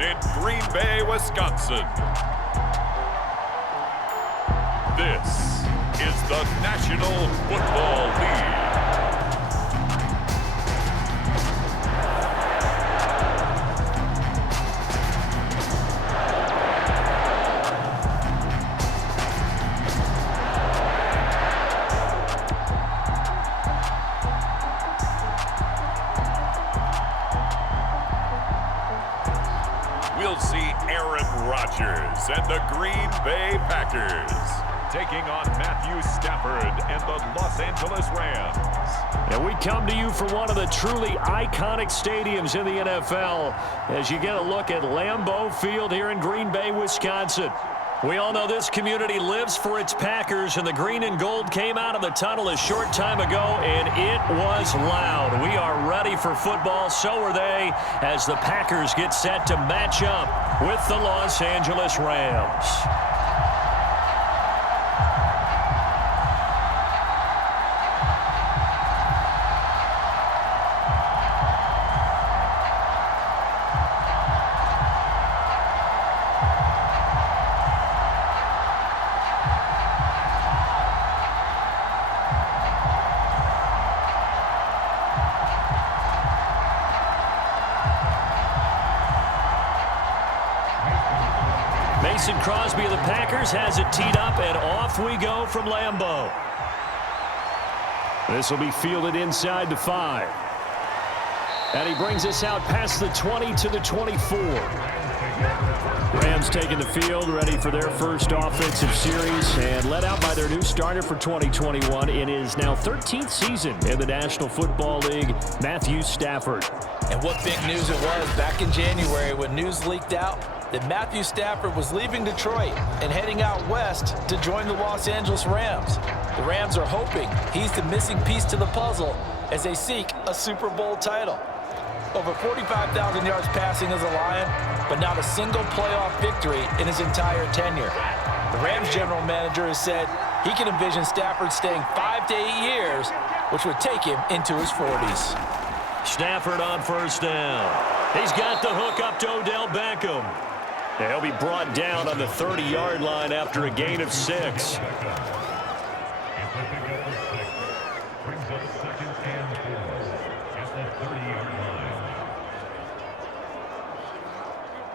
in Green Bay, Wisconsin. This is the National Football League. We'll see Aaron Rodgers and the Green Bay Packers taking on Matthew Stafford and the Los Angeles Rams. And we come to you from one of the truly iconic stadiums in the NFL as you get a look at Lambeau Field here in Green Bay, Wisconsin. We all know this community lives for its Packers, and the green and gold came out of the tunnel a short time ago, and it was loud. We are ready for football, so are they, as the Packers get set to match up with the Los Angeles Rams. Mason Crosby of the Packers has it teed up, and off we go from Lambeau. This will be fielded inside the 5. And he brings us out past the 20 to the 24. Rams taking the field, ready for their first offensive series, and led out by their new starter for 2021 in his now 13th season in the National Football League, Matthew Stafford. And what big news it was back in January when news leaked out that Matthew Stafford was leaving Detroit and heading out west to join the Los Angeles Rams. The Rams are hoping he's the missing piece to the puzzle as they seek a Super Bowl title. Over 45,000 yards passing as a Lion, but not a single playoff victory in his entire tenure. The Rams general manager has said he can envision Stafford staying 5 to 8 years, which would take him into his 40s. Stafford on first down. He's got the hook up to Odell Beckham. He'll be brought down on the 30-yard line after a gain of 6.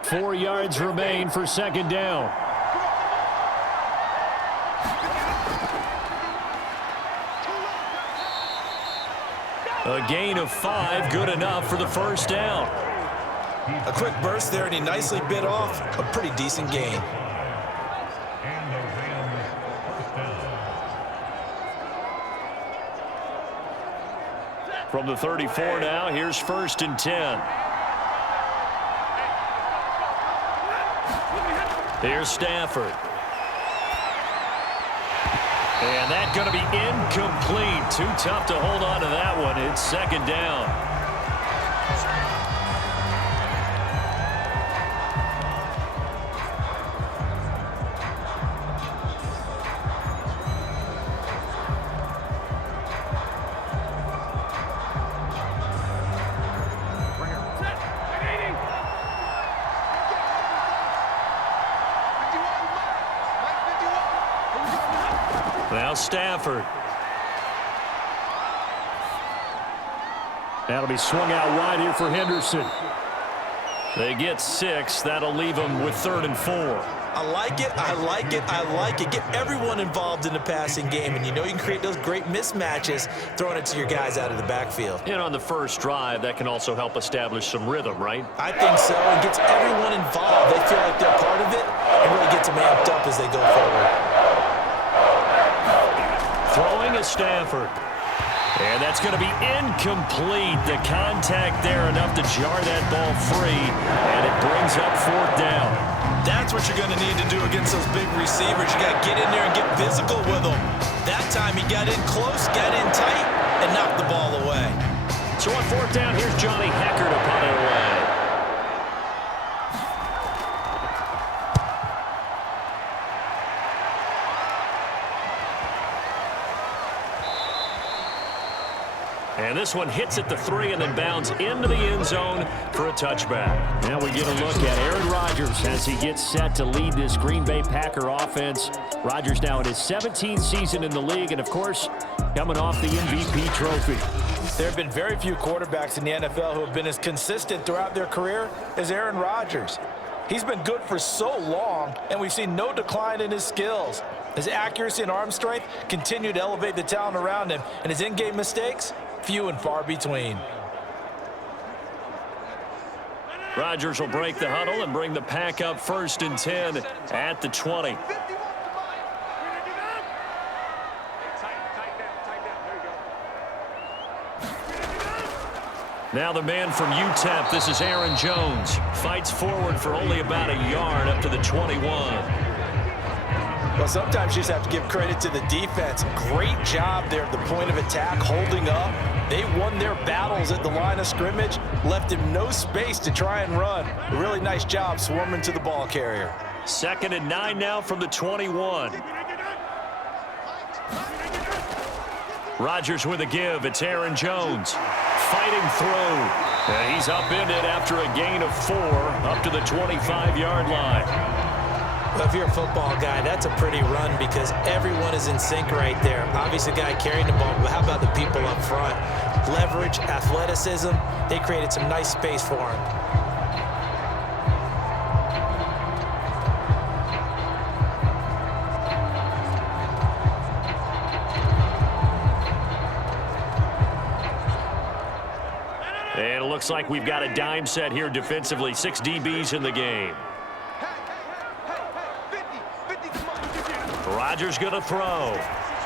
Four yards remain for second down. A gain of 5, good enough for the first down. A quick burst there, and he nicely bit off a pretty decent gain. From the 34 now, here's first and 10. Here's Stafford. And that's going to be incomplete. Too tough to hold on to that one. It's second down. Now Stafford. That'll be swung out wide here for Henderson. They get 6. That'll leave them with 3rd and 4. I like it, I like it, I like it. Get everyone involved in the passing game, and you know you can create those great mismatches throwing it to your guys out of the backfield. And on the first drive, that can also help establish some rhythm, right? I think so. It gets everyone involved. They feel like they're part of it and really gets them amped up as they go forward. Throwing is Stafford. And that's going to be incomplete. The contact there enough to jar that ball free, and it brings up 4th down. That's what you're going to need to do against those big receivers. You got to get in there and get physical with them. That time he got in close, got in tight, and knocked the ball away. So on 4th down, here's Johnny Hecker to punt it away. And And this one hits at the 3 and then bounds into the end zone for a touchback. Now we get a look at Aaron Rodgers as he gets set to lead this Green Bay Packer offense. Rodgers now in his 17th season in the league, and of course, coming off the MVP trophy. There have been very few quarterbacks in the NFL who have been as consistent throughout their career as Aaron Rodgers. He's been good for so long, and we've seen no decline in his skills. His accuracy and arm strength continue to elevate the talent around him, and his in-game mistakes, few and far between. Rodgers will break the huddle and bring the pack up 1st and 10 at the 20. Now the man from UTEP, this is Aaron Jones. Fights forward for only about a yard up to the 21. Well, sometimes you just have to give credit to the defense. Great job there at the point of attack, holding up. They won their battles at the line of scrimmage, left him no space to try and run. A really nice job swarming to the ball carrier. 2nd and 9 now from the 21. Rodgers with a give. It's Aaron Jones. Fighting through. And he's upended after a gain of 4 up to the 25-yard line. Well, if you're a football guy, that's a pretty run because everyone is in sync right there. Obviously, the guy carrying the ball, but how about the people up front? Leverage, athleticism, they created some nice space for him. And it looks like we've got a dime set here defensively. 6 DBs in the game. Rodgers going to throw.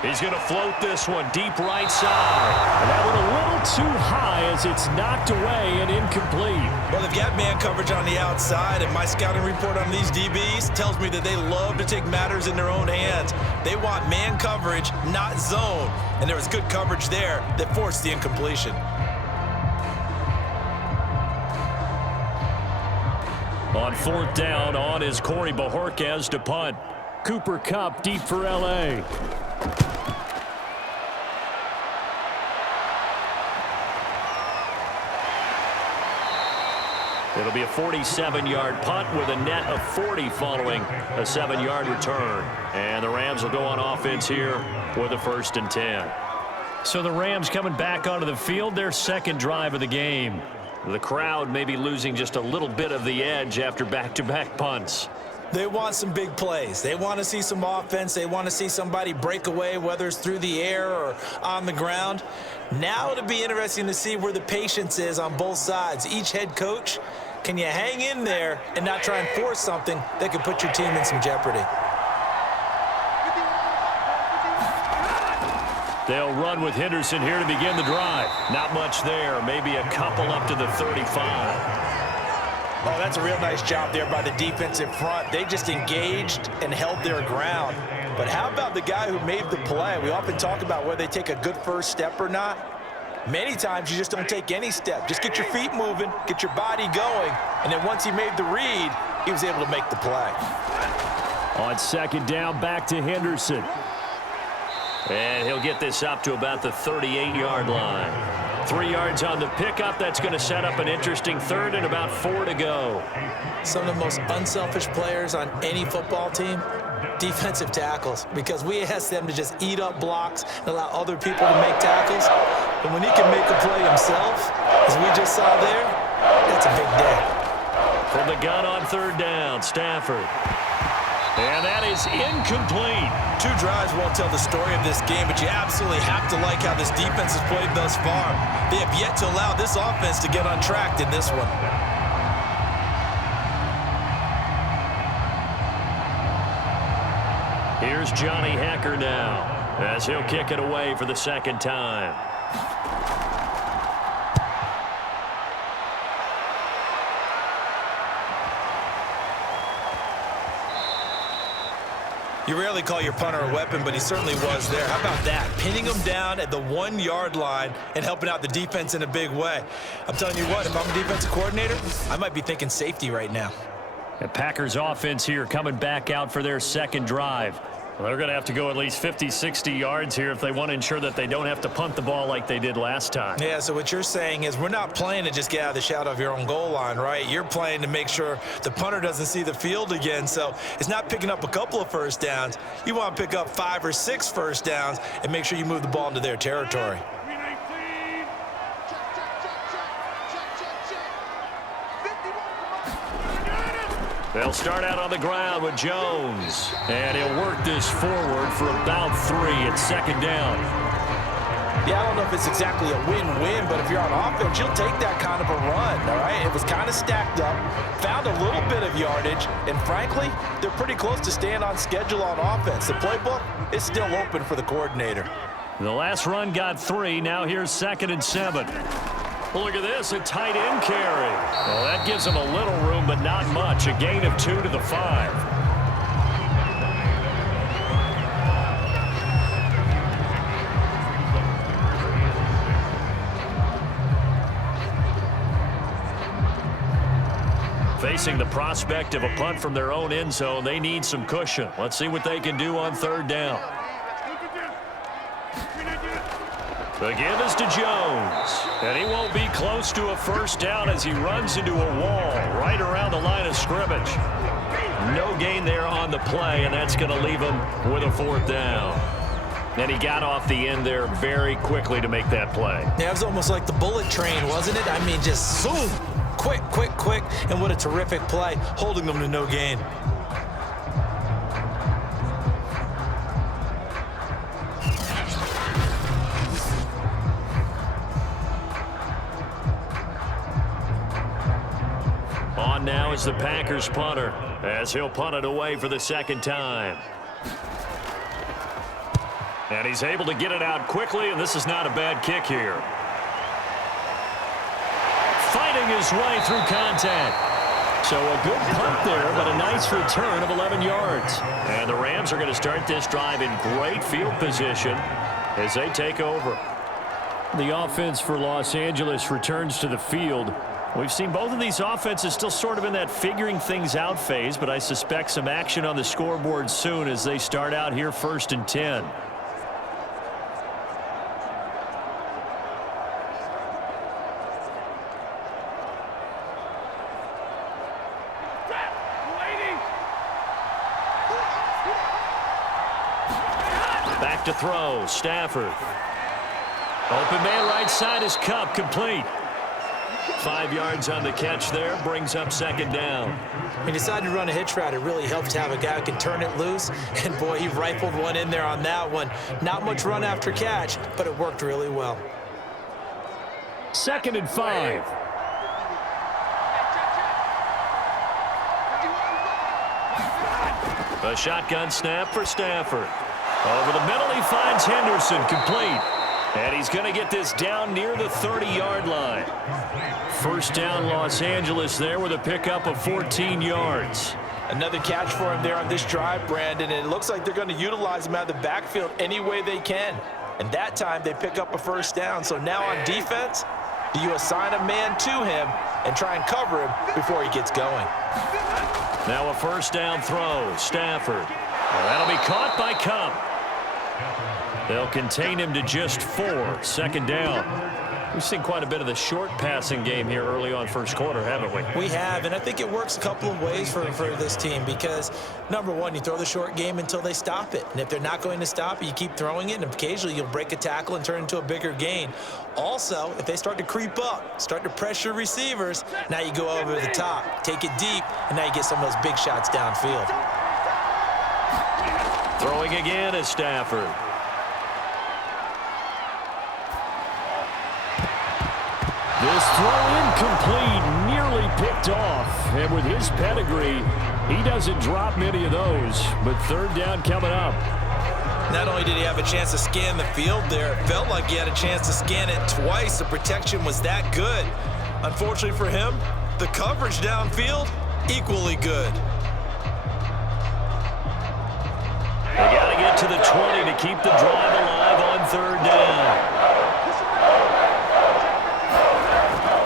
He's going to float this one deep right side. And that one a little too high as it's knocked away and incomplete. Well, they've got man coverage on the outside, and my scouting report on these DBs tells me that they love to take matters in their own hands. They want man coverage, not zone. And there was good coverage there that forced the incompletion. On 4th down, on is Corey Bojorquez to punt. Cooper Kupp deep for L.A. It'll be a 47-yard punt with a net of 40 following a 7-yard return. And the Rams will go on offense here with a 1st and 10. So the Rams coming back onto the field, their 2nd drive of the game. The crowd may be losing just a little bit of the edge after back-to-back punts. They want some big plays. They want to see some offense. They want to see somebody break away, whether it's through the air or on the ground. Now it'll be interesting to see where the patience is on both sides. Each head coach, can you hang in there and not try and force something that could put your team in some jeopardy? They'll run with Henderson here to begin the drive. Not much there. Maybe a couple up to the 35. Oh, that's a real nice job there by the defensive front. They just engaged and held their ground. But how about the guy who made the play? We often talk about whether they take a good first step or not. Many times you just don't take any step. Just get your feet moving, get your body going, and then once he made the read, he was able to make the play. On 2nd down, back to Henderson. And he'll get this up to about the 38-yard line. 3 yards on the pickup. That's going to set up an interesting 3rd and about 4 to go. Some of the most unselfish players on any football team, defensive tackles, because we ask them to just eat up blocks and allow other people to make tackles. But when he can make a play himself, as we just saw there, that's a big day. From the gun on 3rd down, Stafford. And that is incomplete. 2 drives won't tell the story of this game, but you absolutely have to like how this defense has played thus far. They have yet to allow this offense to get on track in this one. Here's Johnny Hacker now as he'll kick it away for the 2nd time. You rarely call your punter a weapon, but he certainly was there. How about that? Pinning him down at the 1-yard line and helping out the defense in a big way. I'm telling you what, if I'm a defensive coordinator, I might be thinking safety right now. The Packers offense here coming back out for their 2nd drive. Well, they're going to have to go at least 50, 60 yards here if they want to ensure that they don't have to punt the ball like they did last time. Yeah, so what you're saying is we're not playing to just get out of the shadow of your own goal line, right? You're playing to make sure the punter doesn't see the field again. So it's not picking up a couple of first downs. You want to pick up 5 or 6 first downs and make sure you move the ball into their territory. They'll start out on the ground with Jones, and he'll work this forward for about 3 at second down. Yeah, I don't know if it's exactly a win-win, but if you're on offense, you'll take that kind of a run, all right? It was kind of stacked up, found a little bit of yardage, and frankly, they're pretty close to staying on schedule on offense. The playbook is still open for the coordinator. The last run got 3. Now here's 2nd and 7. Look at this, a tight end carry. Well, that gives them a little room, but not much. A gain of 2 to the 5. Facing the prospect of a punt from their own end zone, they need some cushion. Let's see what they can do on 3rd down. The give is to Jones, and he won't be close to a first down as he runs into a wall right around the line of scrimmage. No gain there on the play, and that's going to leave him with a 4th down. And he got off the end there very quickly to make that play. Yeah, it was almost like the bullet train, wasn't it? I mean, just zoom, quick, quick, quick, and what a terrific play, holding them to no gain. On now is the Packers punter, as he'll punt it away for the 2nd time. And he's able to get it out quickly, and this is not a bad kick here. Fighting his way through contact. So a good punt there, but a nice return of 11 yards. And the Rams are going to start this drive in great field position as they take over. The offense for Los Angeles returns to the field. We've seen both of these offenses still sort of in that figuring things out phase, but I suspect some action on the scoreboard soon as they start out here 1st and 10. Back to throw, Stafford. Open man right side is Cup, complete. 5 yards on the catch there, brings up 2nd down. When you decide to run a hitch route, it really helps to have a guy who can turn it loose. And boy, he rifled one in there on that one. Not much run after catch, but it worked really well. 2nd and 5. A shotgun snap for Stafford. Over the middle, he finds Henderson, complete. And he's going to get this down near the 30-yard line. 1st down, Los Angeles there with a pickup of 14 yards. Another catch for him there on this drive, Brandon, and it looks like they're going to utilize him out of the backfield any way they can. And that time, they pick up a 1st down. So now on defense, do you assign a man to him and try and cover him before he gets going? Now a 1st down throw, Stafford. Well, that'll be caught by Cup. They'll contain him to just 4, 2nd down. We've seen quite a bit of the short passing game here early on 1st quarter, haven't we? We have, and I think it works a couple of ways for this team because, number one, you throw the short game until they stop it. And if they're not going to stop it, you keep throwing it, and occasionally you'll break a tackle and turn it into a bigger gain. Also, if they start to creep up, start to pressure receivers, now you go over the top, take it deep, and now you get some of those big shots downfield. Throwing again is Stafford. This throw incomplete, nearly picked off. And with his pedigree, he doesn't drop many of those. But 3rd down coming up. Not only did he have a chance to scan the field there, it felt like he had a chance to scan it twice. The protection was that good. Unfortunately for him, the coverage downfield, equally good. They got to get to the 20 to keep the drive alive on 3rd down.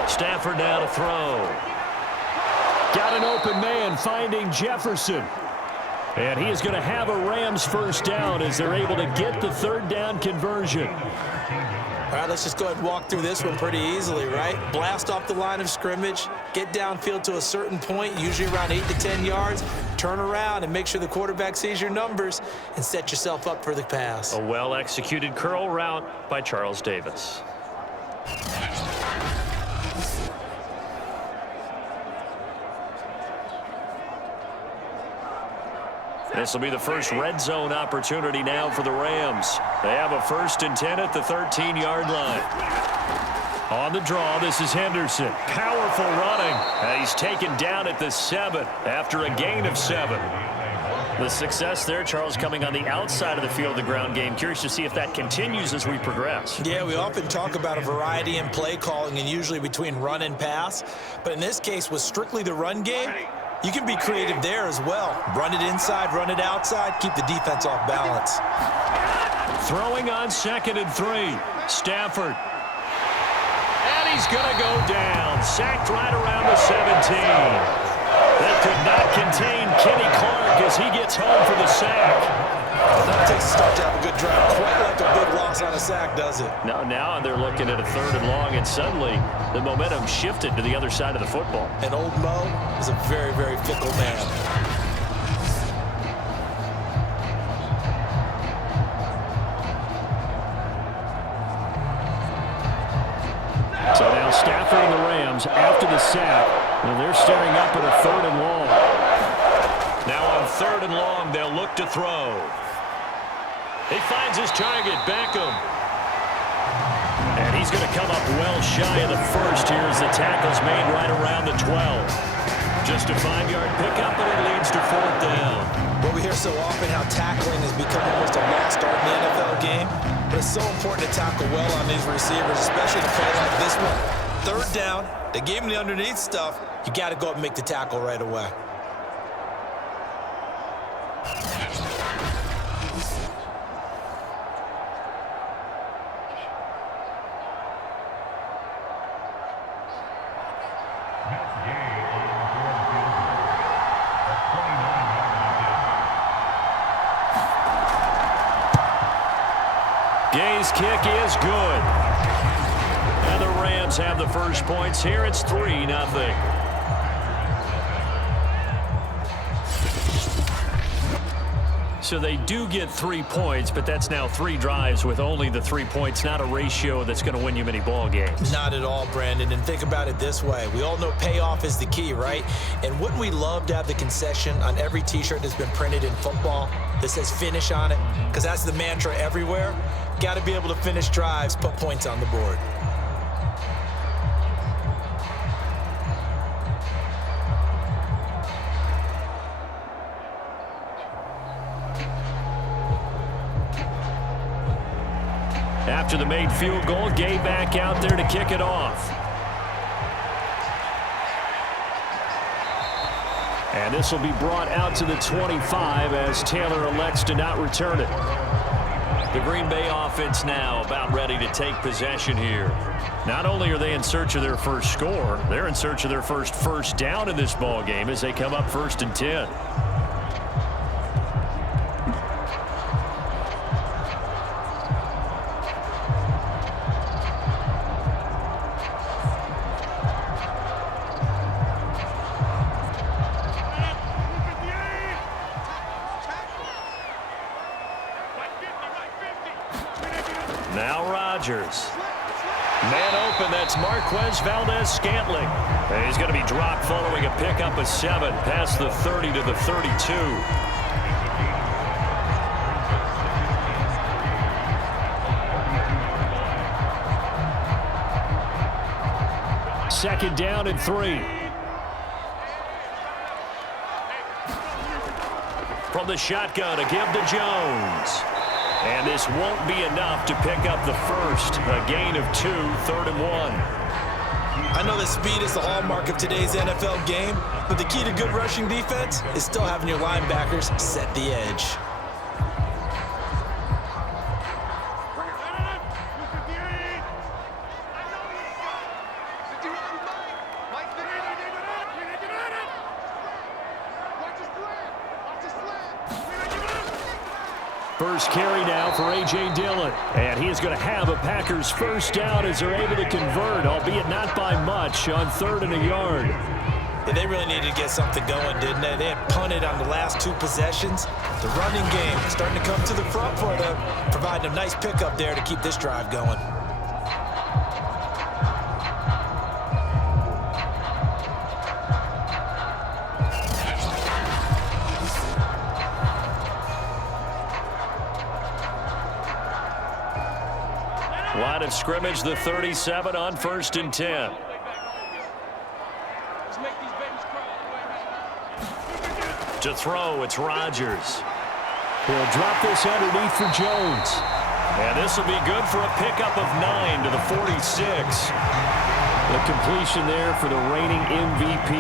Stafford now to throw. Got an open man finding Jefferson. And he is going to have a Rams first down as they're able to get the third down conversion. All right, let's just go ahead and walk through this one pretty easily, right? Blast off the line of scrimmage, get downfield to a certain point, usually around 8 to 10 yards, turn around and make sure the quarterback sees your numbers and set yourself up for the pass. A well-executed curl route by Charles Davis. This will be the first red zone opportunity now for the Rams. They have a 1st and 10 at the 13-yard line. On the draw, this is Henderson. Powerful running. And he's taken down at the 7 after a gain of 7. The success there, Charles, coming on the outside of the field of the ground game. Curious to see if that continues as we progress. Yeah, we often talk about a variety in play calling and usually between run and pass. But in this case, with strictly the run game, you can be creative there as well. Run it inside, run it outside, keep the defense off balance. Throwing on 2nd and 3. Stafford. And he's going to go down. Sacked right around the 17. They could not contain Kenny Clark as he gets home for the sack. That takes a start to have a good drive. Quite like a big loss on a sack, does it? Now they're looking at a 3rd and long, and suddenly the momentum shifted to the other side of the football. And old Mo is a very, very fickle man. So now Stafford and the Rams after the sack, and they're staring up at a 3rd and long. Now on 3rd and long, they'll look to throw. He finds his target, Beckham. And he's going to come up well shy of the 1st here as the tackle's made right around the 12. Just a 5-yard pickup, and it leads to 4th down. Well, we hear so often how tackling has become almost a lost art in the NFL game. But it's so important to tackle well on these receivers, especially to play like this one. 3rd down, they gave him the underneath stuff. You got to go up and make the tackle right away. Gay's kick is good. And the Rams have the first points here. It's 3-0. So they do get 3 points, but that's now 3 drives with only the 3 points, not a ratio that's going to win you many ball games. Not at all, Brandon. And think about it this way. We all know payoff is the key, right? And wouldn't we love to have the concession on every T-shirt that's been printed in football that says finish on it? Because that's the mantra everywhere. Got to be able to finish drives, put points on the board. After the made field goal, Gay back out there to kick it off. And this will be brought out to the 25 as Taylor elects to not return it. The Green Bay offense now about ready to take possession here. Not only are they in search of their first score, they're in search of their first down in this ball game as they come up 1st and 10. Now Rodgers. Man open, that's Marquez Valdez-Scantling. And he's going to be dropped following a pickup of 7 past the 30 to the 32. Second down and 3. From the shotgun, a give to Jones. And this won't be enough to pick up the first. A gain of 2, 3rd and 1. I know that speed is the hallmark of today's NFL game, but the key to good rushing defense is still having your linebackers set the edge. First carry now for A.J. Dillon. And he is going to have a Packers first down as they're able to convert, albeit not by much, on 3rd and a yard. Yeah, they really needed to get something going, didn't they? They had punted on the last 2 possessions. The running game starting to come to the front for them, providing a nice pickup there to keep this drive going. Line of scrimmage, the 37 on 1st and 10. To throw, it's Rodgers. He'll drop this underneath for Jones. And this will be good for a pickup of 9 to the 46. The completion there for the reigning MVP.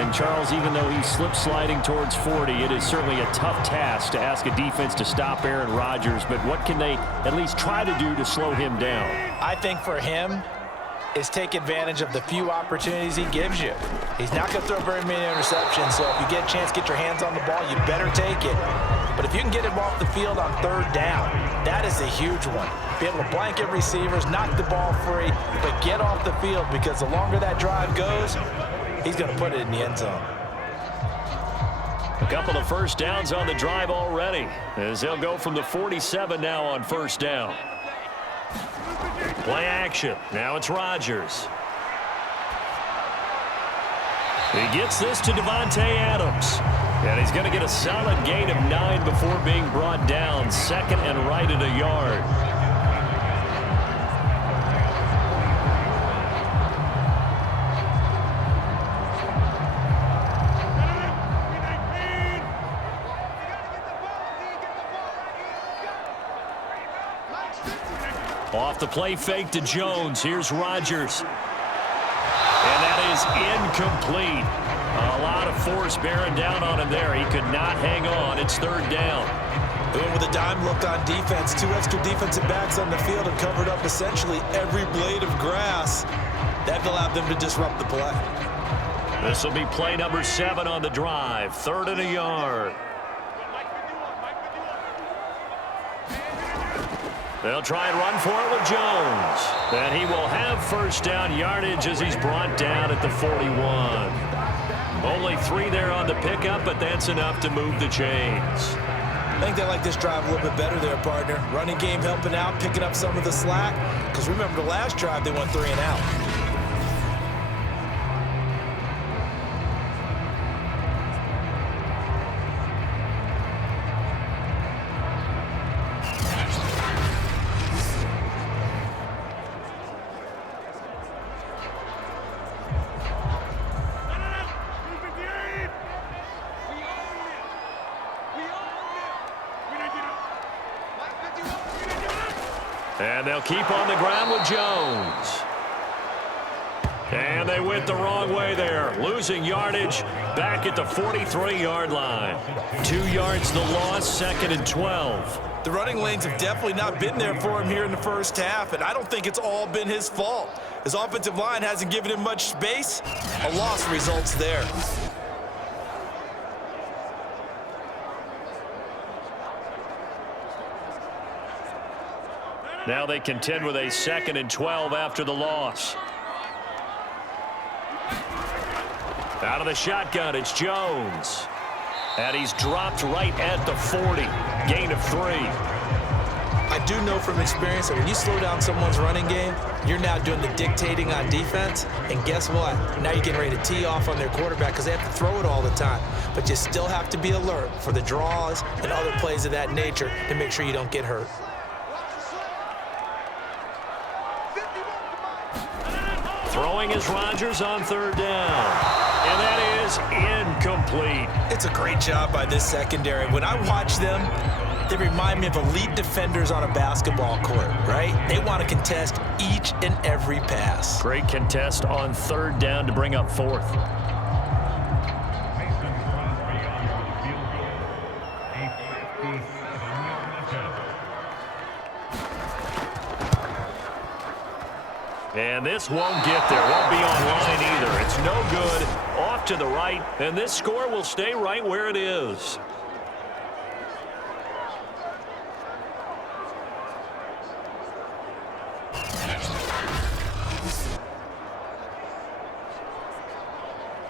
And Charles, even though he's slip-sliding towards 40, it is certainly a tough task to ask a defense to stop Aaron Rodgers. But what can they at least try to do to slow him down? I think for him is take advantage of the few opportunities he gives you. He's not going to throw very many interceptions, so if you get a chance to get your hands on the ball, you better take it. But if you can get him off the field on 3rd down, that is a huge one. Be able to blanket receivers, knock the ball free, but get off the field, because the longer that drive goes, he's going to put it in the end zone. A couple of first downs on the drive already, as they'll go from the 47 now on 1st down. Play action. Now it's Rodgers. He gets this to Devontae Adams. And he's going to get a solid gain of 9 before being brought down. 2nd and right at a yard. Off the play fake to Jones. Here's Rodgers. And that is incomplete. A lot of force bearing down on him there. He could not hang on. It's 3rd down. Doing with a dime look on defense. 2 extra defensive backs on the field and covered up essentially every blade of grass. That allowed them to disrupt the play. This will be play number 7 on the drive. 3rd and a yard. They'll try and run for it with Jones. And he will have first down yardage as he's brought down at the 41. Only 3 there on the pickup, but that's enough to move the chains. I think they like this drive a little bit better there, partner. Running game helping out, picking up some of the slack. Because remember, the last drive, they went 3 and out. And they'll keep on the ground with Jones. And they went the wrong way there. Losing yardage back at the 43-yard line. 2 yards the loss, 2nd and 12. The running lanes have definitely not been there for him here in the first half, and I don't think it's all been his fault. His offensive line hasn't given him much space. A loss results there. Now they contend with a 2nd and 12 after the loss. Out of the shotgun, it's Jones. And he's dropped right at the 40. Gain of 3. I do know from experience that when you slow down someone's running game, you're now doing the dictating on defense. And guess what? Now you're getting ready to tee off on their quarterback because they have to throw it all the time. But you still have to be alert for the draws and other plays of that nature to make sure you don't get hurt. Throwing is Rodgers on 3rd down. And that is incomplete. It's a great job by this secondary. When I watch them, they remind me of elite defenders on a basketball court, right? They want to contest each and every pass. Great contest on 3rd down to bring up 4th. And this won't get there. Won't be on line either. It's no good. Off to the right. And this score will stay right where it is.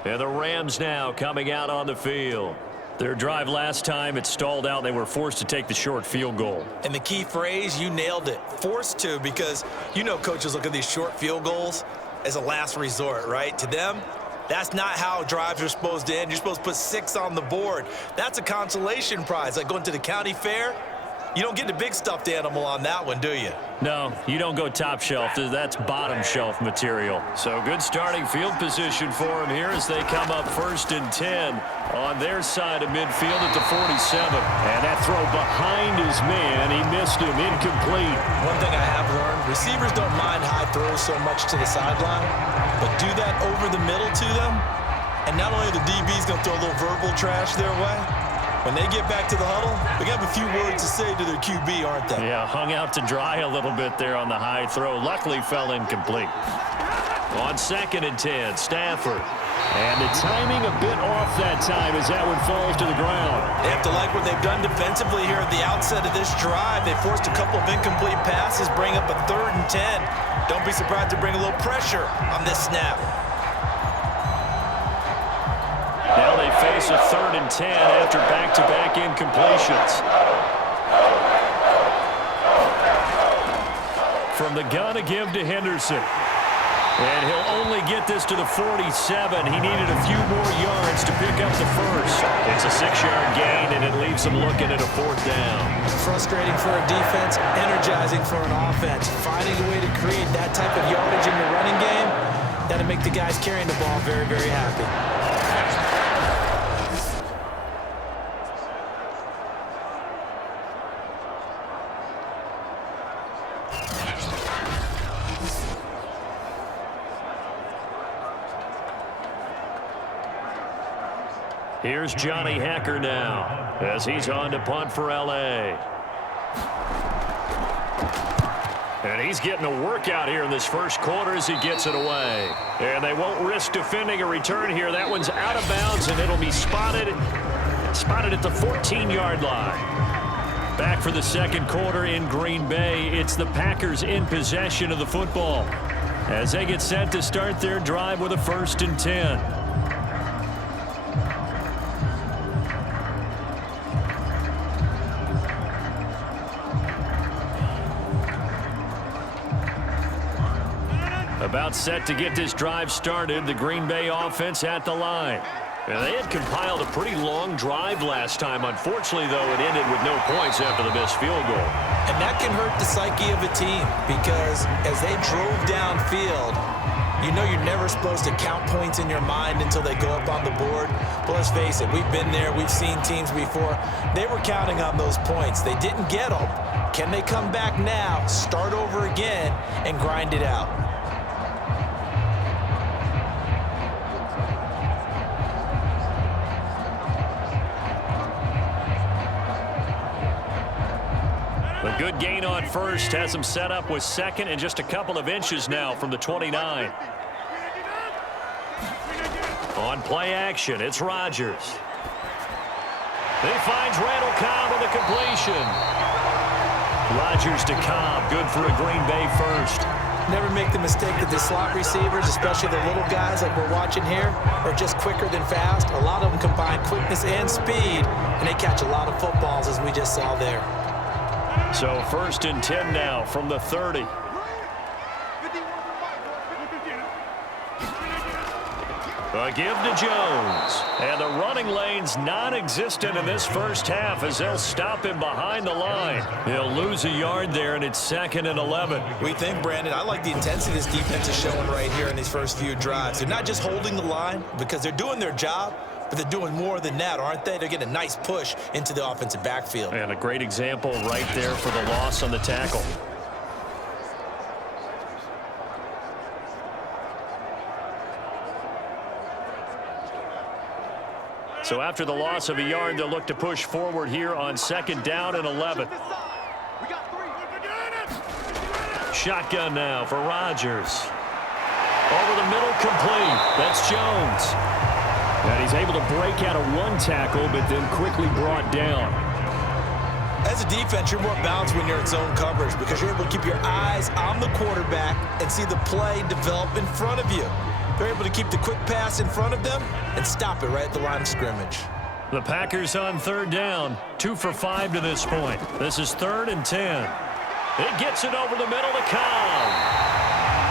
And the Rams now coming out on the field. Their drive last time, it stalled out. They were forced to take the short field goal. And the key phrase, you nailed it, forced to, because you know coaches look at these short field goals as a last resort, right? To them, that's not how drives are supposed to end. You're supposed to put 6 on the board. That's a consolation prize, like going to the county fair. You don't get the big stuffed animal on that one, do you? No, you don't go top shelf. That's bottom shelf material. So good starting field position for them here as they come up 1st and 10 on their side of midfield at the 47. And that throw behind his man, he missed him, incomplete. One thing I have learned, receivers don't mind high throws so much to the sideline, but do that over the middle to them, and not only are the DBs going to throw a little verbal trash their way, when they get back to the huddle, they're going to have a few words to say to their QB, aren't they? Yeah, hung out to dry a little bit there on the high throw. Luckily fell incomplete. On 2nd and 10, Stafford. And the timing a bit off that time as that one falls to the ground. They have to like what they've done defensively here at the outset of this drive. They forced a couple of incomplete passes, bring up a 3rd and 10. Don't be surprised to bring a little pressure on this snap. Now they face a 3rd and 10 after back-to-back incompletions. From the gun to give to Henderson. And he'll only get this to the 47. He needed a few more yards to pick up the first. It's a 6-yard gain, and it leaves him looking at a 4th down. Frustrating for a defense, energizing for an offense. Finding a way to create that type of yardage in the running game, that'll make the guys carrying the ball very, very happy. Here's Johnny Hacker now as he's on to punt for L.A. And he's getting a workout here in this first quarter as he gets it away. And they won't risk defending a return here. That one's out of bounds, and it'll be spotted at the 14-yard line. Back for the second quarter in Green Bay. It's the Packers in possession of the football as they get set to start their drive with a 1st and 10. About set to get this drive started, the Green Bay offense at the line. And they had compiled a pretty long drive last time. Unfortunately, though, it ended with no points after the missed field goal. And that can hurt the psyche of a team because as they drove downfield, you know you're never supposed to count points in your mind until they go up on the board. But let's face it, we've been there. We've seen teams before. They were counting on those points. They didn't get them. Can they come back now, start over again, and grind it out? A good gain on 1st has him set up with 2nd and just a couple of inches now from the 29. On play action, it's Rodgers. He finds Randall Cobb with a completion. Rodgers to Cobb, good for a Green Bay 1st. Never make the mistake that the slot receivers, especially the little guys like we're watching here, are just quicker than fast. A lot of them combine quickness and speed, and they catch a lot of footballs, as we just saw there. So 1st and 10 now from the 30. A give to Jones. And the running lane's non-existent in this first half as they'll stop him behind the line. He'll lose a yard there, and it's 2nd and 11. We think, Brandon, I like the intensity this defense is showing right here in these first few drives. They're not just holding the line because they're doing their job, but they're doing more than that, aren't they? They're getting a nice push into the offensive backfield. And a great example right there for the loss on the tackle. So after the loss of a yard, they'll look to push forward here on 2nd down and 11. Shotgun now for Rodgers. Over the middle, complete. That's Jones. And he's able to break out of one tackle, but then quickly brought down. As a defense, you're more balanced when you're in zone coverage because you're able to keep your eyes on the quarterback and see the play develop in front of you. They're able to keep the quick pass in front of them and stop it right at the line of scrimmage. The Packers on third down, 2 for 5 to this point. This is 3rd and 10. It gets it over the middle to Cobb.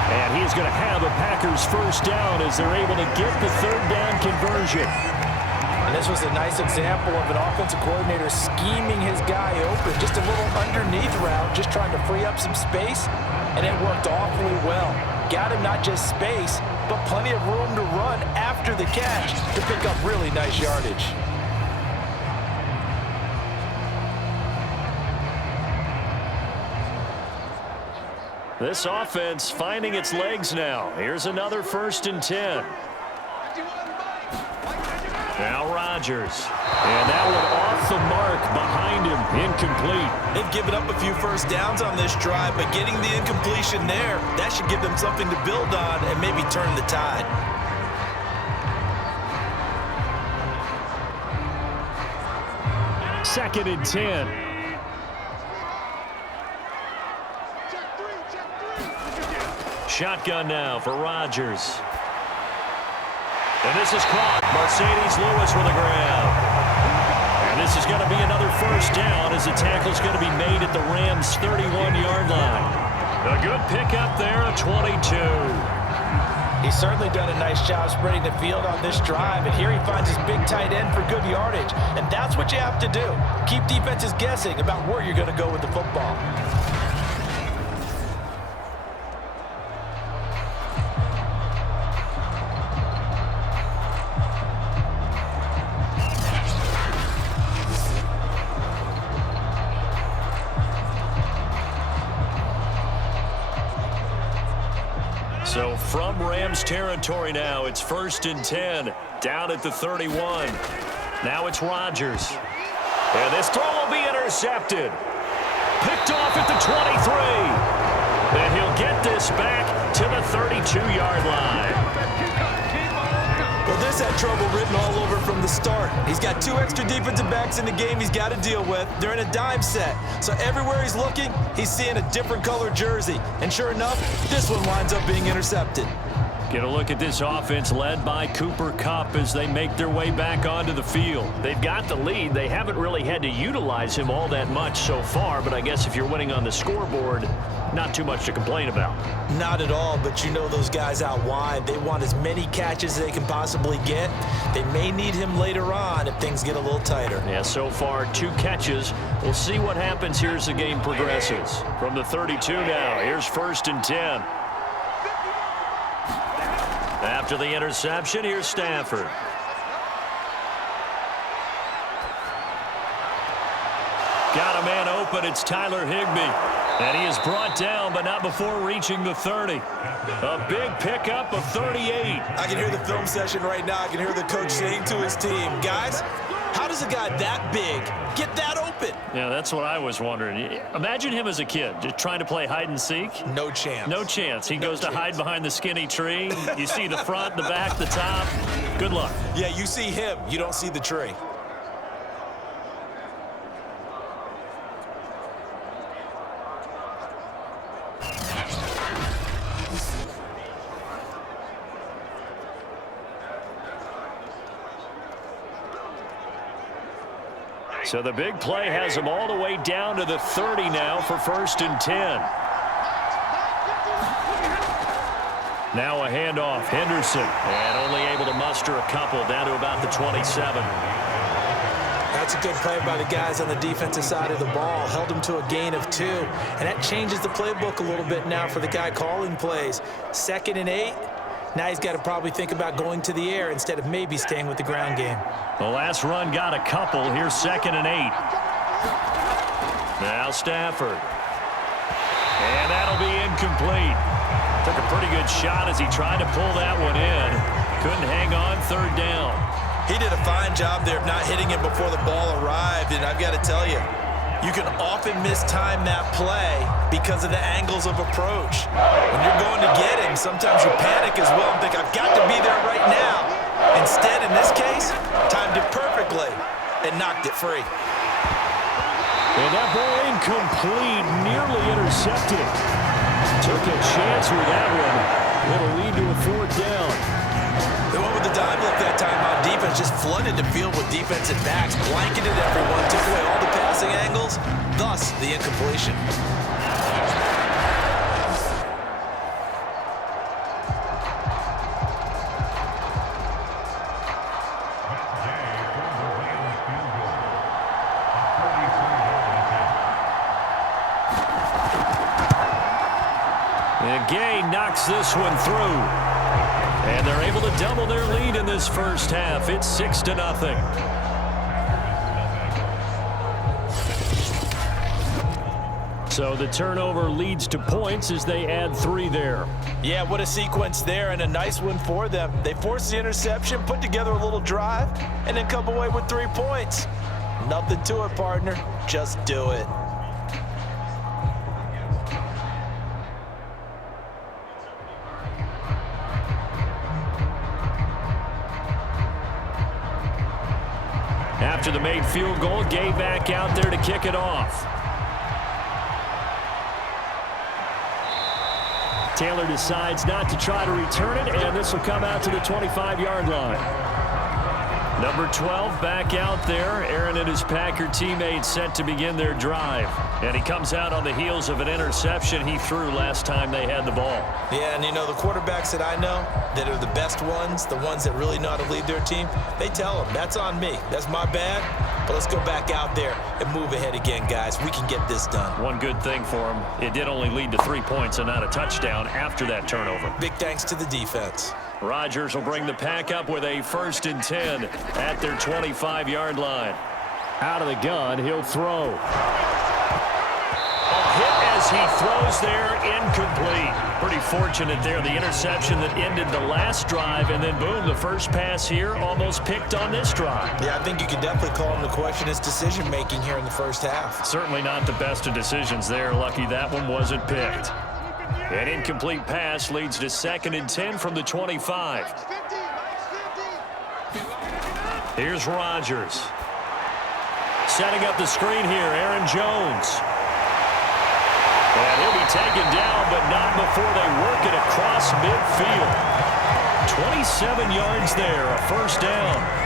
And he's going to have a Packers first down as they're able to get the third down conversion. And this was a nice example of an offensive coordinator scheming his guy open. Just a little underneath route, just trying to free up some space, and it worked awfully well. Got him not just space, but plenty of room to run after the catch to pick up really nice yardage. This offense finding its legs now. Here's another 1st and 10. Now Rodgers. And that one off the mark behind him. Incomplete. They've given up a few first downs on this drive, but getting the incompletion there, that should give them something to build on and maybe turn the tide. Second and 10. Shotgun now for Rodgers. And this is caught. Mercedes Lewis with a grab. And this is going to be another first down as the tackle's going to be made at the Rams' 31-yard line. A good pickup there of 22. He's certainly done a nice job spreading the field on this drive, and here he finds his big tight end for good yardage. And that's what you have to do. Keep defenses guessing about where you're going to go with the football. So from Rams territory now, it's 1st and 10, down at the 31. Now it's Rodgers. And this throw will be intercepted. Picked off at the 23. And he'll get this back to the 32-yard line. Well, this had trouble written all over from the start. He's got 2 extra defensive backs in the game he's got to deal with. They're in a dime set. So everywhere he's looking, he's seeing a different color jersey. And sure enough, this one winds up being intercepted. Get a look at this offense led by Cooper Kupp as they make their way back onto the field. They've got the lead. They haven't really had to utilize him all that much so far, but I guess if you're winning on the scoreboard, not too much to complain about. Not at all, but you know those guys out wide. They want as many catches as they can possibly get. They may need him later on if things get a little tighter. Yeah, so far 2 catches. We'll see what happens here as the game progresses. From the 32 now, here's 1st and 10. After the interception, here's Stafford. Got a man open. It's Tyler Higbee. And he is brought down, but not before reaching the 30. A big pickup of 38. I can hear the film session right now. I can hear the coach saying to his team, guys, how does a guy that big get that open? Yeah, that's what I was wondering. Imagine him as a kid, just trying to play hide and seek. No chance. No chance. He goes to hide behind the skinny tree. You see the front, the back, the top. Good luck. Yeah, you see him. You don't see the tree. So the big play has him all the way down to the 30 now for 1st and 10. Now a handoff, Henderson, and only able to muster a couple down to about the 27. That's a good play by the guys on the defensive side of the ball. Held him to a gain of 2, and that changes the playbook a little bit now for the guy calling plays. 2nd and 8. Now he's got to probably think about going to the air instead of maybe staying with the ground game. The last run got a couple. Here's 2nd and 8. Now Stafford. And that'll be incomplete. Took a pretty good shot as he tried to pull that one in. Couldn't hang on, 3rd down. He did a fine job there of not hitting him before the ball arrived, and I've got to tell you, you can often mistime that play because of the angles of approach. When you're going to get him, sometimes you panic as well and think, I've got to be there right now. Instead, in this case, timed it perfectly and knocked it free. And that ball incomplete, nearly intercepted. Took a chance with that one, It'll lead to a 4th down. They went with the dime look that time on defense, just flooded the field with defensive backs, blanketed everyone, took away all the passing angles, thus the incompletion. And Gay knocks this one through. And they're able to double their lead in this first half. It's 6-0. So the turnover leads to points as they add 3 there. Yeah, what a sequence there, and a nice one for them. They force the interception, put together a little drive, and then come away with 3 points. Nothing to it, partner. Just do it. After the made field goal, Gay back out there to kick it off. Taylor decides not to try to return it, and this will come out to the 25-yard line. Number 12 back out there. Aaron and his Packer teammates set to begin their drive. And he comes out on the heels of an interception he threw last time they had the ball. Yeah, and you know, the quarterbacks that I know that are the best ones, the ones that really know how to lead their team, they tell them, that's on me. That's my bad. But let's go back out there and move ahead again, guys. We can get this done. One good thing for him, it did only lead to 3 points and not a touchdown after that turnover. Big thanks to the defense. Rodgers will bring the pack up with a 1st and 10 at their 25-yard line. Out of the gun, he'll throw. A hit as he throws there, incomplete. Pretty fortunate there, the interception that ended the last drive, and then boom, the first pass here almost picked on this drive. Yeah, I think you could definitely call him to question his decision-making here in the first half. Certainly not the best of decisions there. Lucky that one wasn't picked. An incomplete pass leads to 2nd and 10 from the 25. Here's Rodgers. Setting up the screen here, Aaron Jones. And he'll be taken down, but not before they work it across midfield. 27 yards there, a 1st down.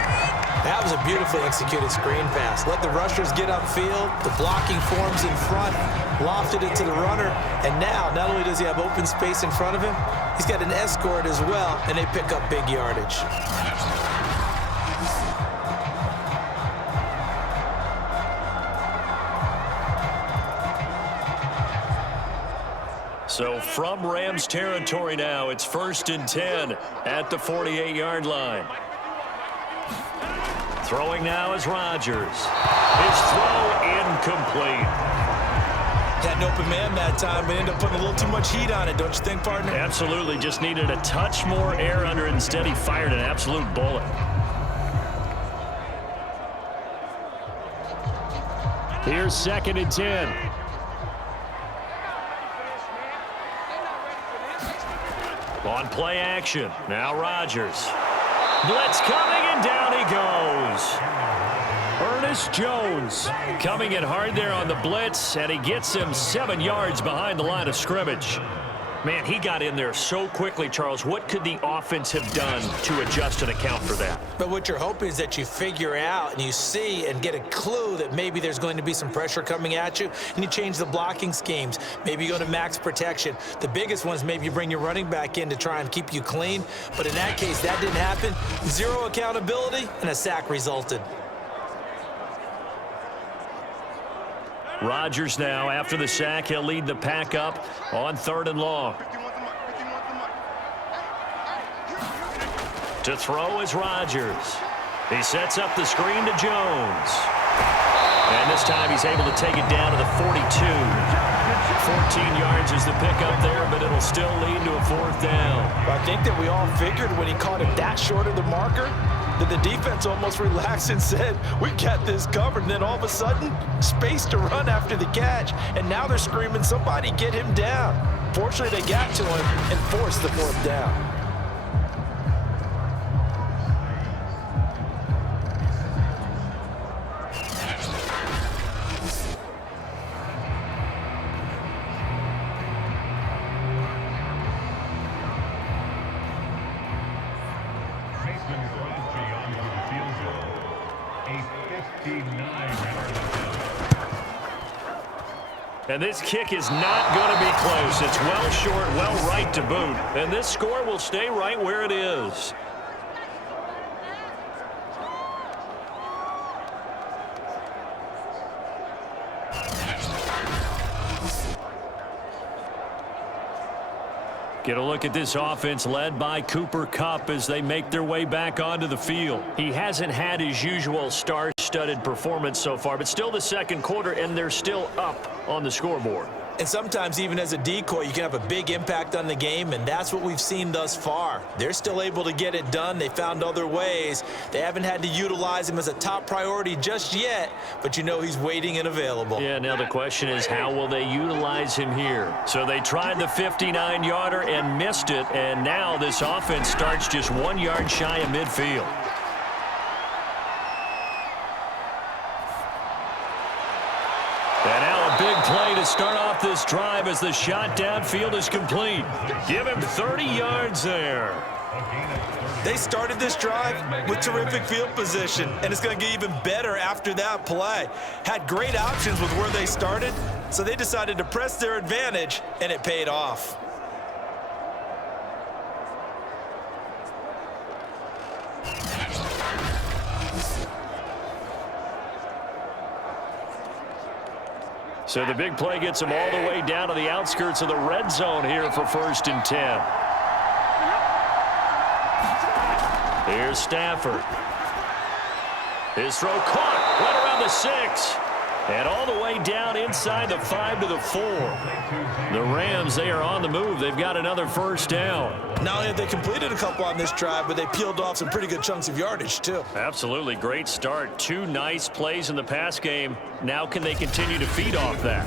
That was a beautifully executed screen pass. Let the rushers get upfield. The blocking forms in front, lofted it to the runner. And now, not only does he have open space in front of him, he's got an escort as well, and they pick up big yardage. So from Rams territory now, it's 1st and 10 at the 48-yard line. Throwing now is Rodgers. His throw incomplete. Had an open man that time, but ended up putting a little too much heat on it, don't you think, partner? Absolutely. Just needed a touch more air under it. Instead, he fired an absolute bullet. Here's 2nd and 10. On play action. Now Rodgers. Blitz coming, and down he goes. Ernest Jones coming in hard there on the blitz, and he gets him 7 yards behind the line of scrimmage. Man, he got in there so quickly, Charles. What could the offense have done to adjust and account for that? But what you're hoping is that you figure out and you see and get a clue that maybe there's going to be some pressure coming at you, and you change the blocking schemes. Maybe you go to max protection. The biggest one is maybe you bring your running back in to try and keep you clean. But in that case, that didn't happen. Zero accountability, and a sack resulted. Rodgers now, after the sack, he'll lead the pack up on 3rd and long. To throw is Rodgers. He sets up the screen to Jones. And this time he's able to take it down to the 42. 14 yards is the pickup there, but it'll still lead to a 4th down. I think that we all figured when he caught it that short of the marker that the defense almost relaxed and said, we got this covered. And then all of a sudden, space to run after the catch. And now they're screaming, somebody get him down. Fortunately, they got to him and forced the 4th down. And this kick is not going to be close. It's well short, well right to boot. And this score will stay right where it is. Get a look at this offense led by Cooper Kupp as they make their way back onto the field. He hasn't had his usual star-studded performance so far, but still the second quarter, and they're still up on the scoreboard. And sometimes even as a decoy, you can have a big impact on the game, and that's what we've seen thus far. They're still able to get it done. They found other ways. They haven't had to utilize him as a top priority just yet, but you know he's waiting and available. Yeah, now the question is, how will they utilize him here? So they tried the 59-yarder and missed it, and now this offense starts just 1 yard shy of midfield. And now a big play to start off this drive as the shot downfield is complete. Give him 30 yards there. They started this drive with terrific field position, and it's going to get even better after that play. Had great options with where they started, so they decided to press their advantage, and it paid off. So the big play gets him all the way down to the outskirts of the red zone here for 1st and 10. Here's Stafford. His throw caught right around the 6. And all the way down inside the 5 to the 4. The Rams, they are on the move. They've got another first down. Not only have they completed a couple on this drive, but they peeled off some pretty good chunks of yardage, too. Absolutely. Great start. 2 nice plays in the pass game. Now can they continue to feed off that?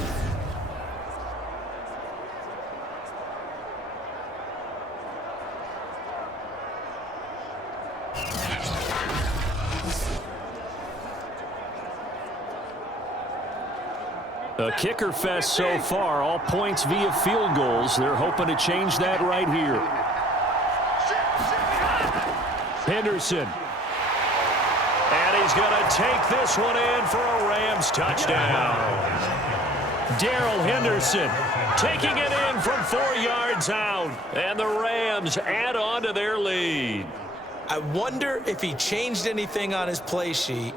A kicker fest so far, all points via field goals. They're hoping to change that right here. Henderson. And he's going to take this one in for a Rams touchdown. Darrell Henderson taking it in from 4 yards out. And the Rams add on to their lead. I wonder if he changed anything on his play sheet,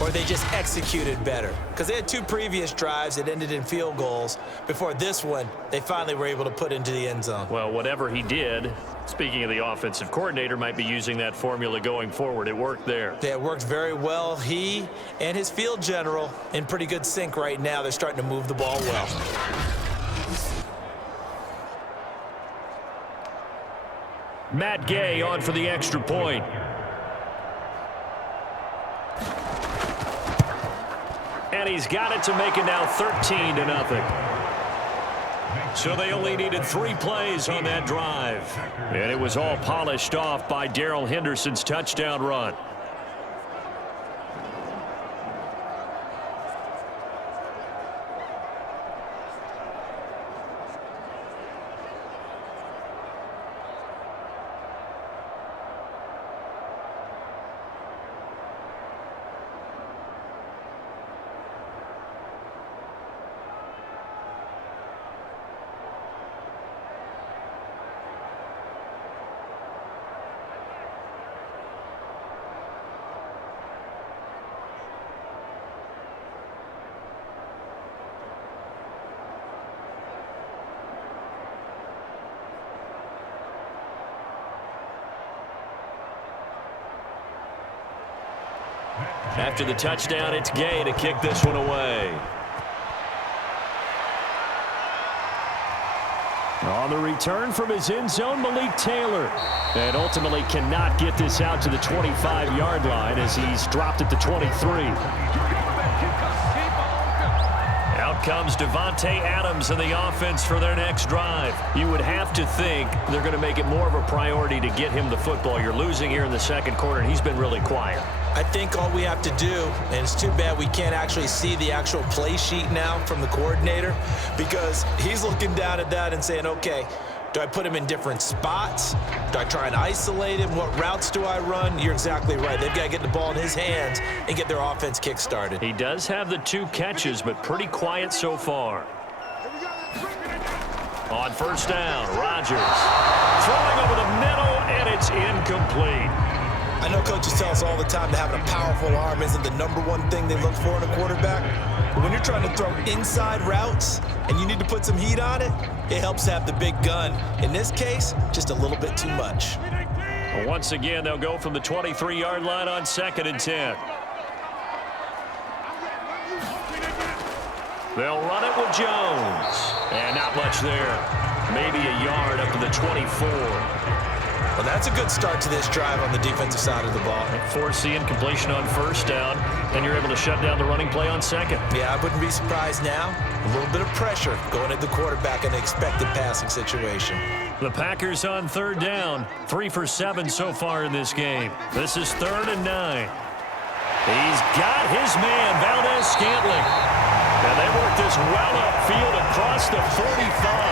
or they just executed better. Because they had 2 previous drives that ended in field goals. Before this one, they finally were able to put into the end zone. Well, whatever he did, speaking of the offensive coordinator, might be using that formula going forward. It worked there. Yeah, it worked very well. He and his field general in pretty good sync right now. They're starting to move the ball well. Matt Gay on for the extra point. And he's got it to make it now 13-0. So they only needed 3 plays on that drive. And it was all polished off by Darrell Henderson's touchdown run. After the touchdown, it's Gay to kick this one away. On the return from his end zone, Malik Taylor. And ultimately cannot get this out to the 25-yard line as he's dropped at the 23. Out comes Devontae Adams in the offense for their next drive. You would have to think they're going to make it more of a priority to get him the football. You're losing here in the second quarter, and he's been really quiet. I think all we have to do, and it's too bad we can't actually see the actual play sheet now from the coordinator, because he's looking down at that and saying, okay, Do I put him in different spots? Do I try and isolate him? What routes do I run? You're exactly right. They've got to get the ball in his hands and get their offense kick-started. He does have the 2 catches, but pretty quiet so far. On first down, Rodgers throwing over the middle, and it's incomplete. I know coaches tell us all the time that having a powerful arm isn't the #1 thing they look for in a quarterback. But when you're trying to throw inside routes and you need to put some heat on it, it helps to have the big gun. In this case, just a little bit too much. Once again, they'll go from the 23-yard line on 2nd and 10. They'll run it with Jones. And not much there. Maybe a yard up to the 24. Well, that's a good start to this drive on the defensive side of the ball. Force the incompletion on first down, and you're able to shut down the running play on 2nd. Yeah, I wouldn't be surprised now. A little bit of pressure going at the quarterback in an expected passing situation. The Packers on 3rd down. 3 for 7 so far in this game. This is 3rd and 9. He's got his man, Valdez-Scantling. And they work this well upfield across the 45.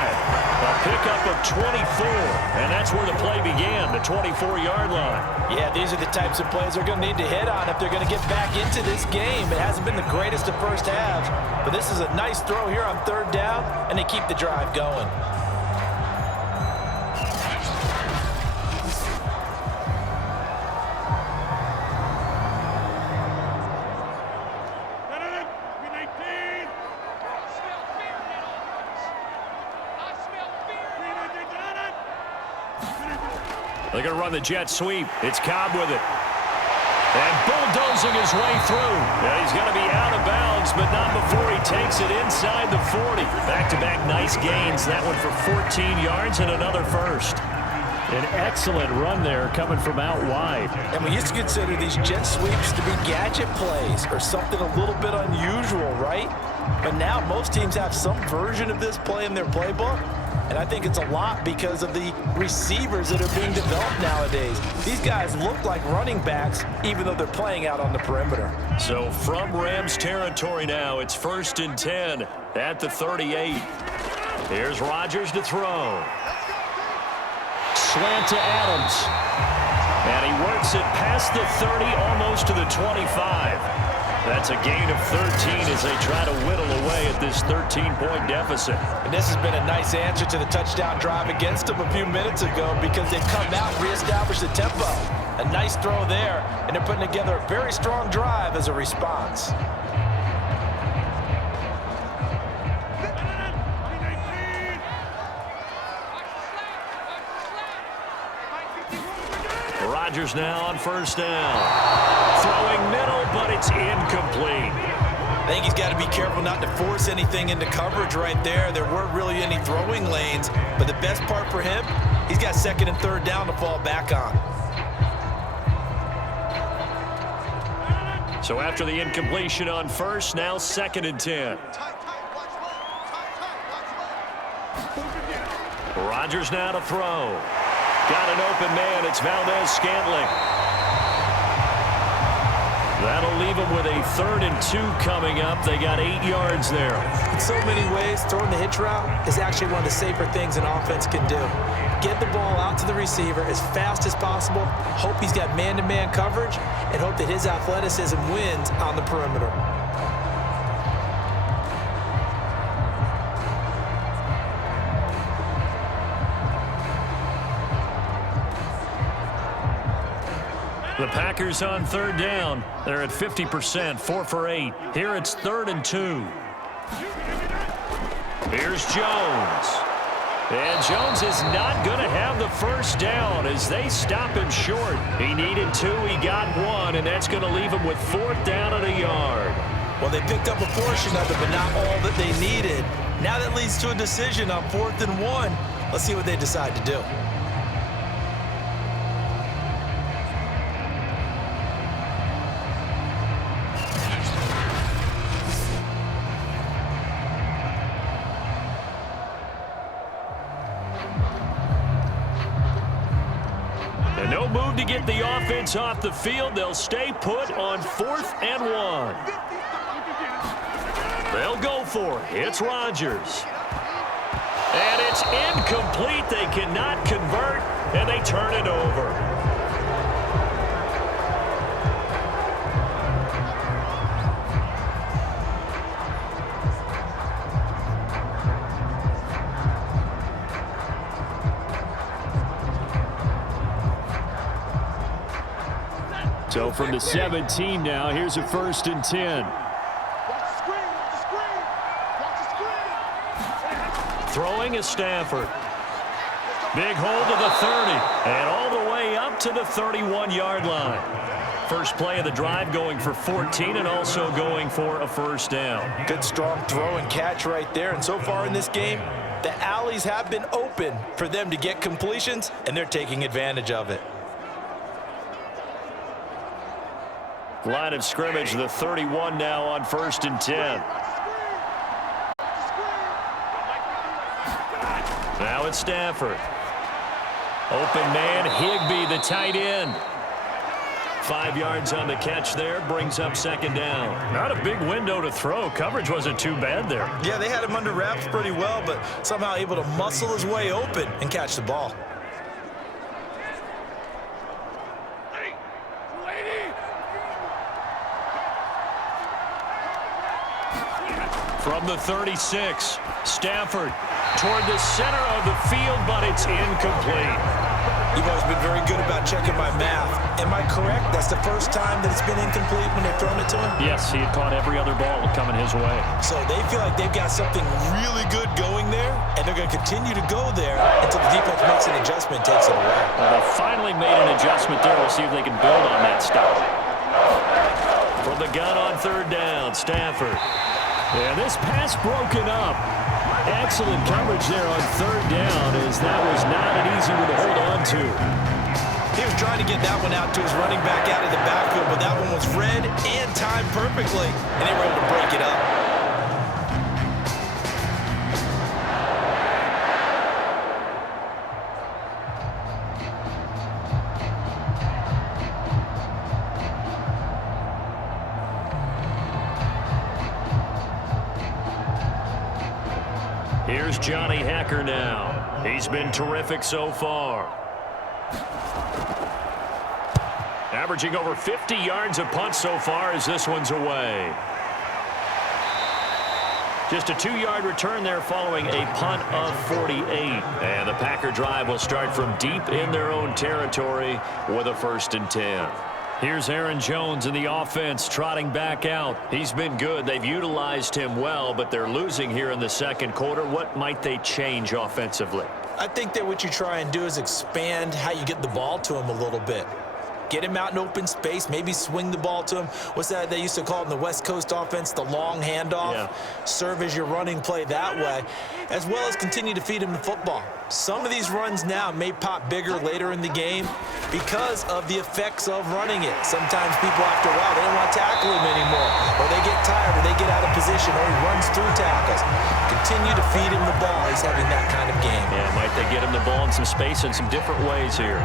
A pickup of 24, and that's where the play began, the 24-yard line. Yeah, these are the types of plays they're going to need to hit on if they're going to get back into this game. It hasn't been the greatest of first halves, but this is a nice throw here on 3rd down, and they keep the drive going. They're going to run the jet sweep. It's Cobb with it. And bulldozing his way through. Yeah, he's going to be out of bounds, but not before he takes it inside the 40. Back-to-back nice gains. That one for 14 yards and another first. An excellent run there coming from out wide. And we used to consider these jet sweeps to be gadget plays or something a little bit unusual, right? But now most teams have some version of this play in their playbook. And I think it's a lot because of the receivers that are being developed nowadays. These guys look like running backs, even though they're playing out on the perimeter. So from Rams territory now, it's 1st and 10 at the 38. Here's Rodgers to throw. Slant to Adams. And he works it past the 30, almost to the 25. That's a gain of 13 as they try to whittle away at this 13-point deficit. And this has been a nice answer to the touchdown drive against them a few minutes ago because they've come out and reestablished the tempo. A nice throw there, and they're putting together a very strong drive as a response. Rodgers now on first down. Throwing middle, but it's incomplete. I think he's got to be careful not to force anything into coverage right there. There weren't really any throwing lanes, but the best part for him, he's got 2nd and 3rd down to fall back on. So after the incompletion on first, now 2nd and 10. Rodgers now to throw. Got an open man. It's Valdez-Scantling. That'll leave them with a 3rd and 2 coming up. They got 8 yards there. In so many ways, throwing the hitch route is actually one of the safer things an offense can do. Get the ball out to the receiver as fast as possible, hope he's got man-to-man coverage, and hope that his athleticism wins on the perimeter. The Packers on 3rd down. They're at 50%, 4 for 8. Here it's 3rd and 2. Here's Jones. And Jones is not going to have the first down as they stop him short. He needed 2, he got 1, and that's going to leave him with 4th down and a yard. Well, they picked up a portion of it, but not all that they needed. Now that leads to a decision on 4th and 1. Let's see what they decide to do. And no move to get the offense off the field. They'll stay put on 4th and 1. They'll go for it. It's Rodgers. And it's incomplete. They cannot convert, and they turn it over. So from the 17 now, here's a 1st and 10. Throwing is Stafford. Big hold to the 30, and all the way up to the 31-yard line. First play of the drive going for 14 and also going for a 1st down. Good strong throw and catch right there. And so far in this game, the alleys have been open for them to get completions, and they're taking advantage of it. Line of scrimmage, the 31 now on 1st and 10. Now it's Stafford. Open man, Higbee, the tight end. 5 yards on the catch there, brings up 2nd down. Not a big window to throw. Coverage wasn't too bad there. Yeah, they had him under wraps pretty well, but somehow able to muscle his way open and catch the ball. From the 36, Stafford toward the center of the field, but it's incomplete. You've always been very good about checking my math. Am I correct? That's the first time that it's been incomplete when they've thrown it to him? Yes, he had caught every other ball coming his way. So they feel like they've got something really good going there, and they're going to continue to go there until the defense makes an adjustment, takes it away. Well, they finally made an adjustment there. We'll see if they can build on that stop. From the gun on 3rd down, Stafford. And this pass broken up. Excellent coverage there on 3rd down, as that was not an easy one to hold on to. He was trying to get that one out to his running back out of the backfield, but that one was read and timed perfectly, and they were able to break it up. Here's Johnny Hecker now. He's been terrific so far. Averaging over 50 yards a punt so far as this one's away. Just a 2-yard return there following a punt of 48. And the Packer drive will start from deep in their own territory with a 1st and 10. Here's Aaron Jones in the offense trotting back out. He's been good. They've utilized him well, but they're losing here in the 2nd quarter. What might they change offensively? I think that what you try and do is expand how you get the ball to him a little bit. Get him out in open space, maybe swing the ball to him. What's that they used to call it in the West Coast offense, the long handoff? Yeah. Serve as your running play that way, as well as continue to feed him the football. Some of these runs now may pop bigger later in the game because of the effects of running it. Sometimes people, after a while, they don't want to tackle him anymore, or they get tired, or they get out of position, or he runs through tackles. Continue to feed him the ball. He's having that kind of game. Yeah, might they get him the ball in some space in some different ways here.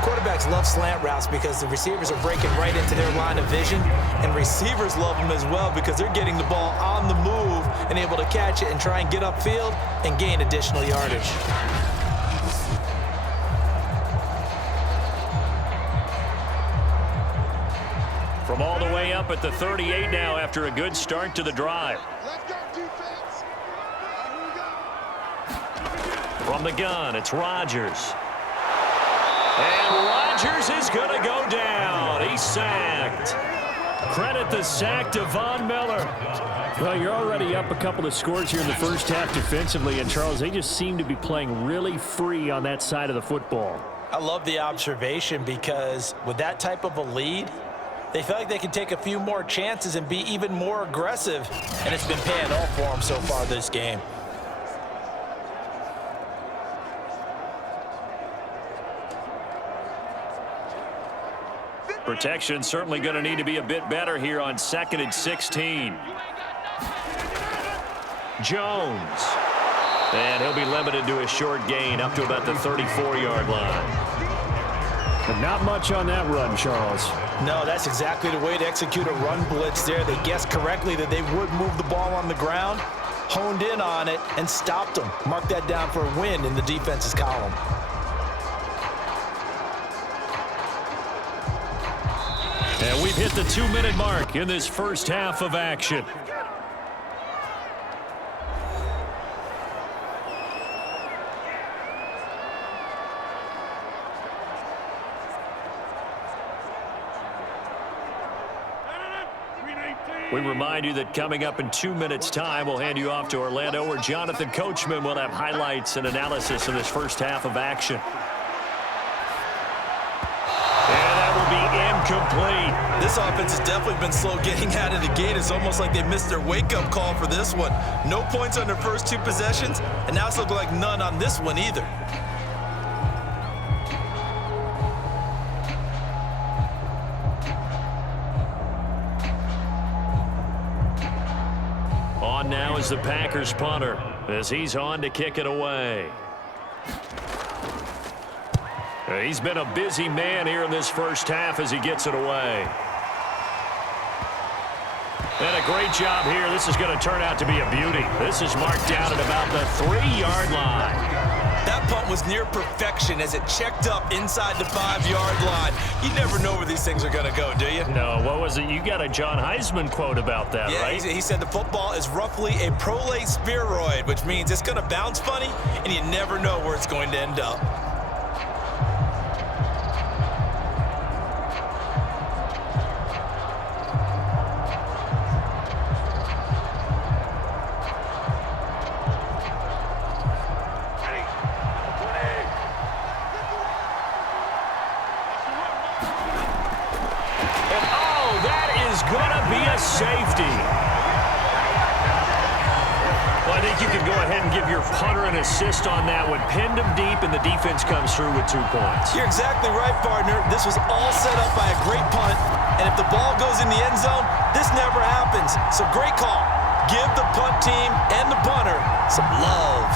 Quarterbacks love slant routes because the receivers are breaking right into their line of vision, and receivers love them as well because they're getting the ball on the move and able to catch it and try and get upfield and gain additional yardage. From all the way up at the 38 now after a good start to the drive. From the gun, it's Rodgers. And Rodgers is going to go down. He's sacked. Credit the sack to Von Miller. Well, you're already up a couple of scores here in the first half defensively, and Charles, they just seem to be playing really free on that side of the football. I love the observation because with that type of a lead, they feel like they can take a few more chances and be even more aggressive, and it's been paying off for them so far this game. Protection certainly going to need to be a bit better here on 2nd and 16. Jones. And he'll be limited to a short gain up to about the 34-yard line. But not much on that run, Charles. No, that's exactly the way to execute a run blitz there. They guessed correctly that they would move the ball on the ground. honed in on it and stopped them. Mark that down for a win in the defense's column. And we've hit the 2-minute mark in this first half of action. We remind you that coming up in 2 minutes' time, we'll hand you off to Orlando, where Jonathan Coachman will have highlights and analysis of this first half of action. And that will be incomplete. This offense has definitely been slow getting out of the gate. It's almost like they missed their wake-up call for this one. No points on their first 2 possessions, and now it's looking like none on this one either. On now is the Packers punter as he's on to kick it away. He's been a busy man here in this first half as he gets it away. And a great job here. This is going to turn out to be a beauty. This is marked down at about the 3-yard line. That punt was near perfection as it checked up inside the 5-yard line. You never know where these things are going to go, do you? No, what was it? You got a John Heisman quote about that, yeah, right? He said the football is roughly a prolate spheroid, which means it's going to bounce funny, and you never know where it's going to end up. Safety. Well, I think you can go ahead and give your punter an assist on that one. Pinned him deep, and the defense comes through with 2 points. You're exactly right, partner. This was all set up by a great punt, and if the ball goes in the end zone, this never happens. So great call. Give the punt team and the punter some love.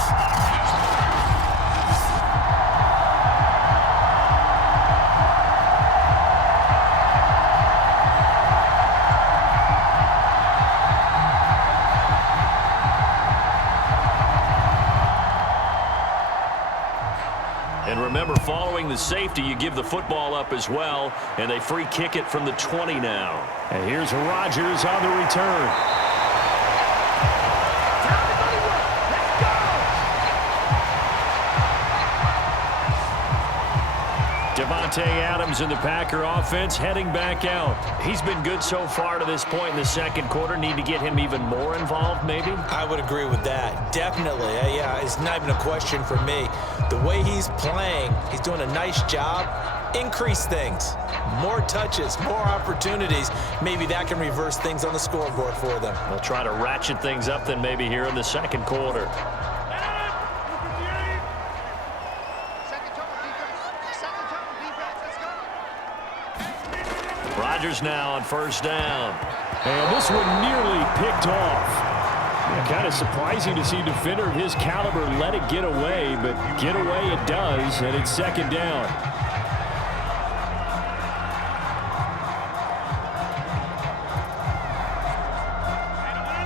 And remember, following the safety, you give the football up as well, and they free kick it from the 20 now. And here's Rodgers on the return. Davante Adams in the Packer offense heading back out. He's been good so far to this point in the second quarter. Need to get him even more involved, maybe? I would agree with that. Definitely. Yeah, it's not even a question for me. The way he's playing, he's doing a nice job. Increase things. More touches, more opportunities. Maybe that can reverse things on the scoreboard for them. They'll try to ratchet things up then maybe here in the second quarter. Rodgers now on first down. And this one nearly picked off. Yeah, kind of surprising to see a defender of his caliber let it get away, but get away it does, and it's second down.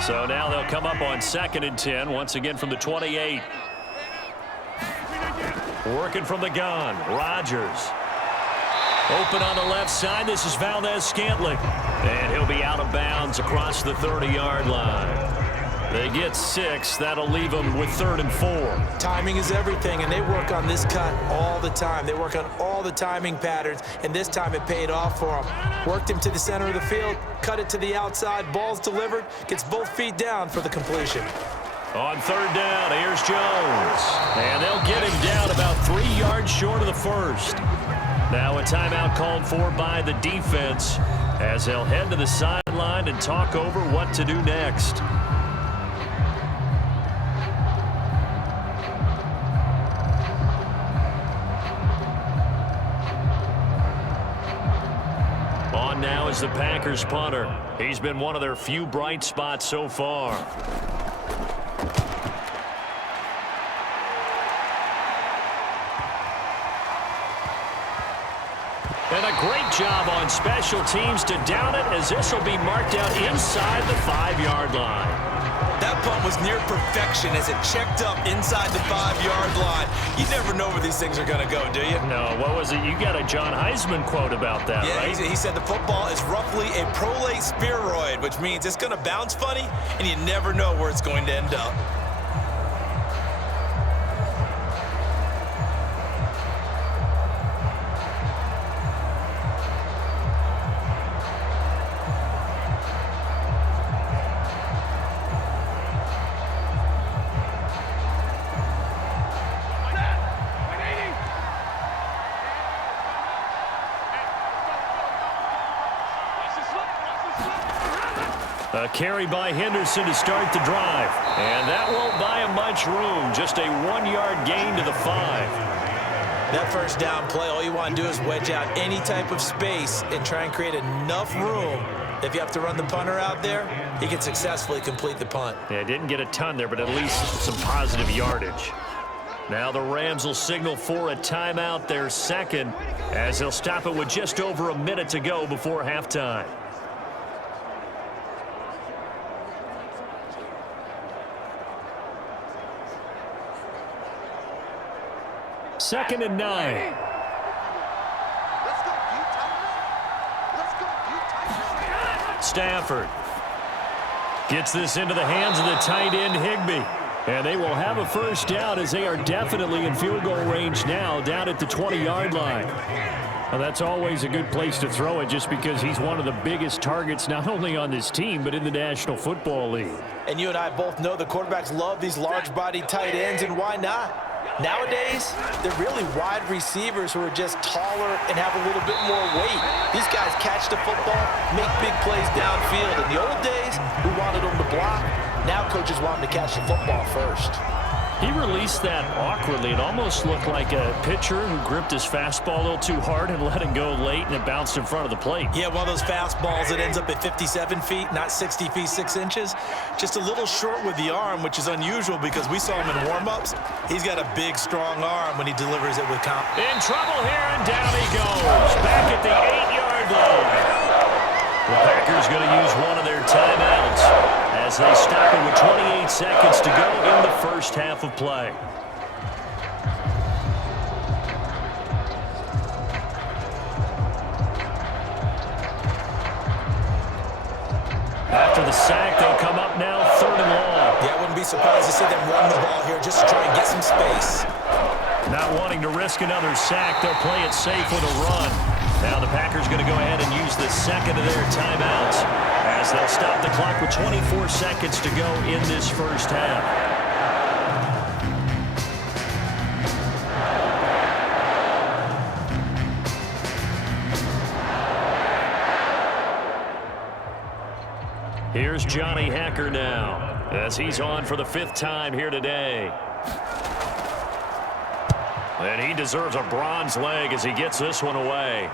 So now they'll come up on 2nd and 10, once again from the 28. Working from the gun, Rodgers. Open on the left side. This is Valdez-Scantling. And he'll be out of bounds across the 30-yard line. They get 6. That'll leave them with 3rd and 4. Timing is everything, and they work on this cut all the time. They work on all the timing patterns, and this time it paid off for them. Worked him to the center of the field, cut it to the outside, ball's delivered, gets both feet down for the completion. On 3rd down, here's Jones. And they'll get him down about 3 yards short of the first. Now a timeout called for by the defense as they'll head to the sideline and talk over what to do next. On now is the Packers punter. He's been one of their few bright spots so far. And a great job on special teams to down it as this will be marked out inside the 5-yard line. That punt was near perfection as it checked up inside the 5-yard line. You never know where these things are going to go, do you? No, what was it? You got a John Heisman quote about that, right? Yeah, he said the football is roughly a prolate spheroid, which means it's going to bounce funny, and you never know where it's going to end up. A carry by Henderson to start the drive. And that won't buy him much room. Just a 1-yard gain to the 5. That first down play, all you want to do is wedge out any type of space and try and create enough room. If you have to run the punter out there, he can successfully complete the punt. Yeah, didn't get a ton there, but at least some positive yardage. Now the Rams will signal for a timeout, their second, as they'll stop it with just over a minute to go before halftime. Second and 9. Stafford gets this into the hands of the tight end, Higbee. And they will have a first down as they are definitely in field goal range now, down at the 20-yard line. Well, that's always a good place to throw it just because he's one of the biggest targets not only on this team but in the National Football League. And you and I both know the quarterbacks love these large-bodied tight ends, and why not? Nowadays, they're really wide receivers who are just taller and have a little bit more weight. These guys catch the football, make big plays downfield. In the old days, we wanted them to block. Now coaches want them to catch the football first. He released that awkwardly. It almost looked like a pitcher who gripped his fastball a little too hard and let it go late, and it bounced in front of the plate. Yeah, one of those fastballs that ends up at 57 feet, not 60 feet, 6 inches. Just a little short with the arm, which is unusual because we saw him in warm-ups. He's got a big, strong arm when he delivers it with confidence. In trouble here, and down he goes. Back at the 8-yard line. The Packers going to use one of their timeouts as they stop it with 28 seconds to go in the first half of play. After the sack, they'll come up now, 3rd and long. Yeah, I wouldn't be surprised to see them run the ball here just to try and get some space. Not wanting to risk another sack, they'll play it safe with a run. Now the Packers going to go ahead and use the second of their timeouts as they'll stop the clock with 24 seconds to go in this first half. Here's Johnny Hacker now as he's on for the 5th time here today. And he deserves a bronze leg as he gets this one away.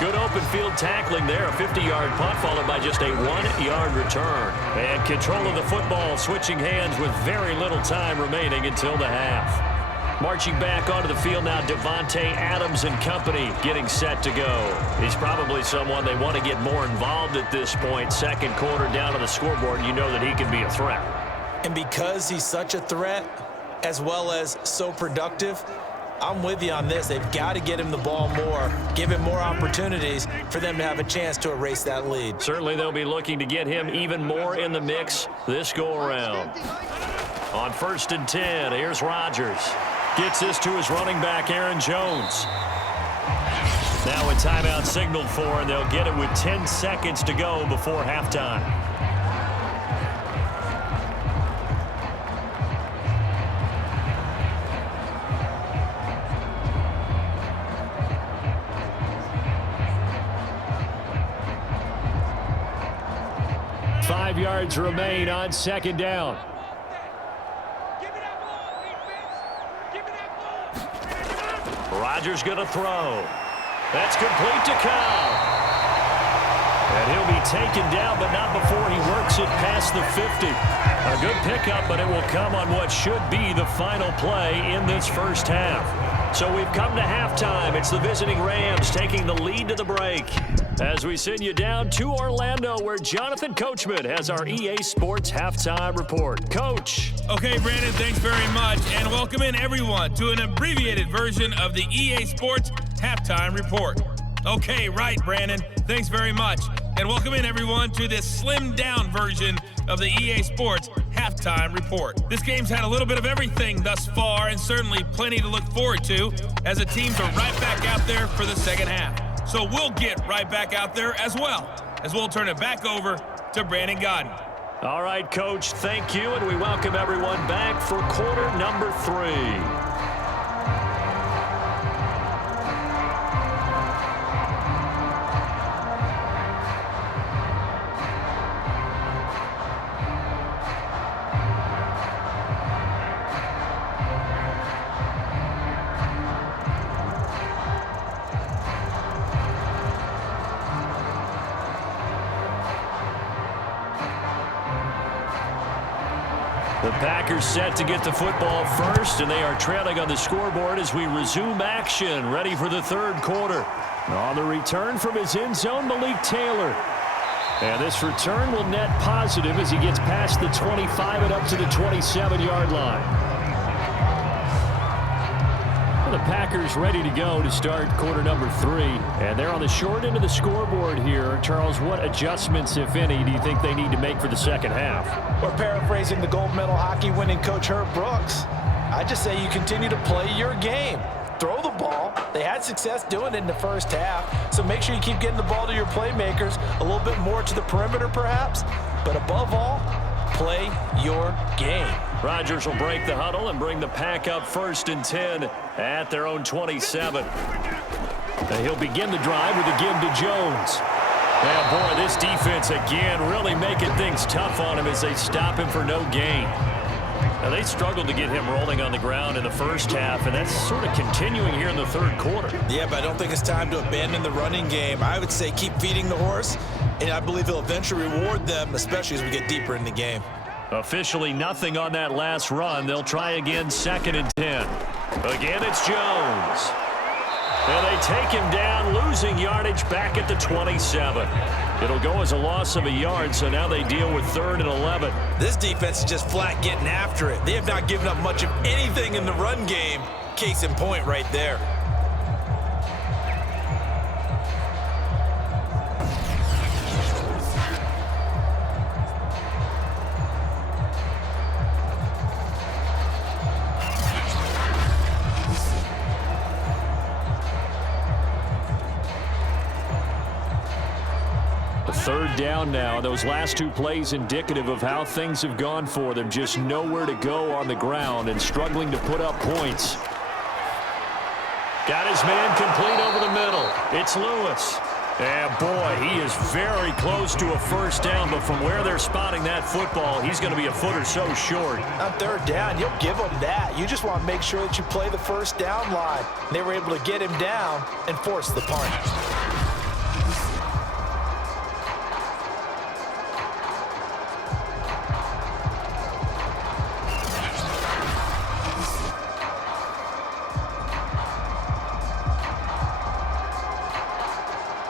Good open field tackling there. A 50-yard punt followed by just a 1-yard return. And control of the football switching hands with very little time remaining until the half. Marching back onto the field now, Devontae Adams and company getting set to go. He's probably someone they want to get more involved at this point. Second quarter down on the scoreboard, you know that he can be a threat. And because he's such a threat, as well as so productive, I'm with you on this. They've got to get him the ball more, give him more opportunities for them to have a chance to erase that lead. Certainly they'll be looking to get him even more in the mix this go-around. On 1st and 10, here's Rodgers. Gets this to his running back, Aaron Jones. Now a timeout signaled for, and they'll get it with 10 seconds to go before halftime. Five yards remain on 2nd down. Rodgers going to throw. That's complete to Cobb. And he'll be taken down, but not before he works it past the 50. A good pickup, but it will come on what should be the final play in this first half. So we've come to halftime. It's the visiting Rams taking the lead to the break. As we send you down to Orlando, where Jonathan Coachman has our EA Sports Halftime Report. Coach. Okay, Brandon, thanks very much. And welcome in, everyone, to an abbreviated version of the EA Sports Halftime Report. Okay, right, Brandon. Thanks very much. And welcome in, everyone, to this slimmed-down version of the EA Sports Halftime Report. This game's had a little bit of everything thus far, and certainly plenty to look forward to, as the teams are right back out there for the second half. So we'll get right back out there as well, as we'll turn it back over to Brandon Godden. All right, Coach, thank you, and we welcome everyone back for quarter number 3. The Packers set to get the football first, and they are trailing on the scoreboard as we resume action, ready for the third quarter. On the return from his end zone, Malik Taylor. And this return will net positive as he gets past the 25 and up to the 27-yard line. The Packers ready to go to start quarter number 3. And they're on the short end of the scoreboard here. Charles, what adjustments, if any, do you think they need to make for the second half? We're paraphrasing the gold medal hockey winning coach Herb Brooks. I just say you continue to play your game. Throw the ball. They had success doing it in the first half. So make sure you keep getting the ball to your playmakers, a little bit more to the perimeter perhaps. But above all, play your game. Rodgers will break the huddle and bring the Pack up 1st and 10 at their own 27. And he'll begin the drive with a give to Jones. And boy, this defense again really making things tough on him as they stop him for no gain. Now, they struggled to get him rolling on the ground in the first half, and that's sort of continuing here in the third quarter. Yeah, but I don't think it's time to abandon the running game. I would say keep feeding the horse, and I believe he'll eventually reward them, especially as we get deeper in the game. Officially nothing on that last run. They'll try again 2nd and 10. Again, it's Jones. And they take him down, losing yardage back at the 27. It'll go as a loss of a yard, so now they deal with 3rd and 11. This defense is just flat getting after it. They have not given up much of anything in the run game. Case in point right there. Third down now. Those last 2 plays indicative of how things have gone for them. Just nowhere to go on the ground and struggling to put up points. Got his man complete over the middle. It's Lewis. And boy, he is very close to a first down, but from where they're spotting that football, he's going to be a foot or so short. On 3rd down, you'll give them that. You just want to make sure that you play the first down line. They were able to get him down and force the punt.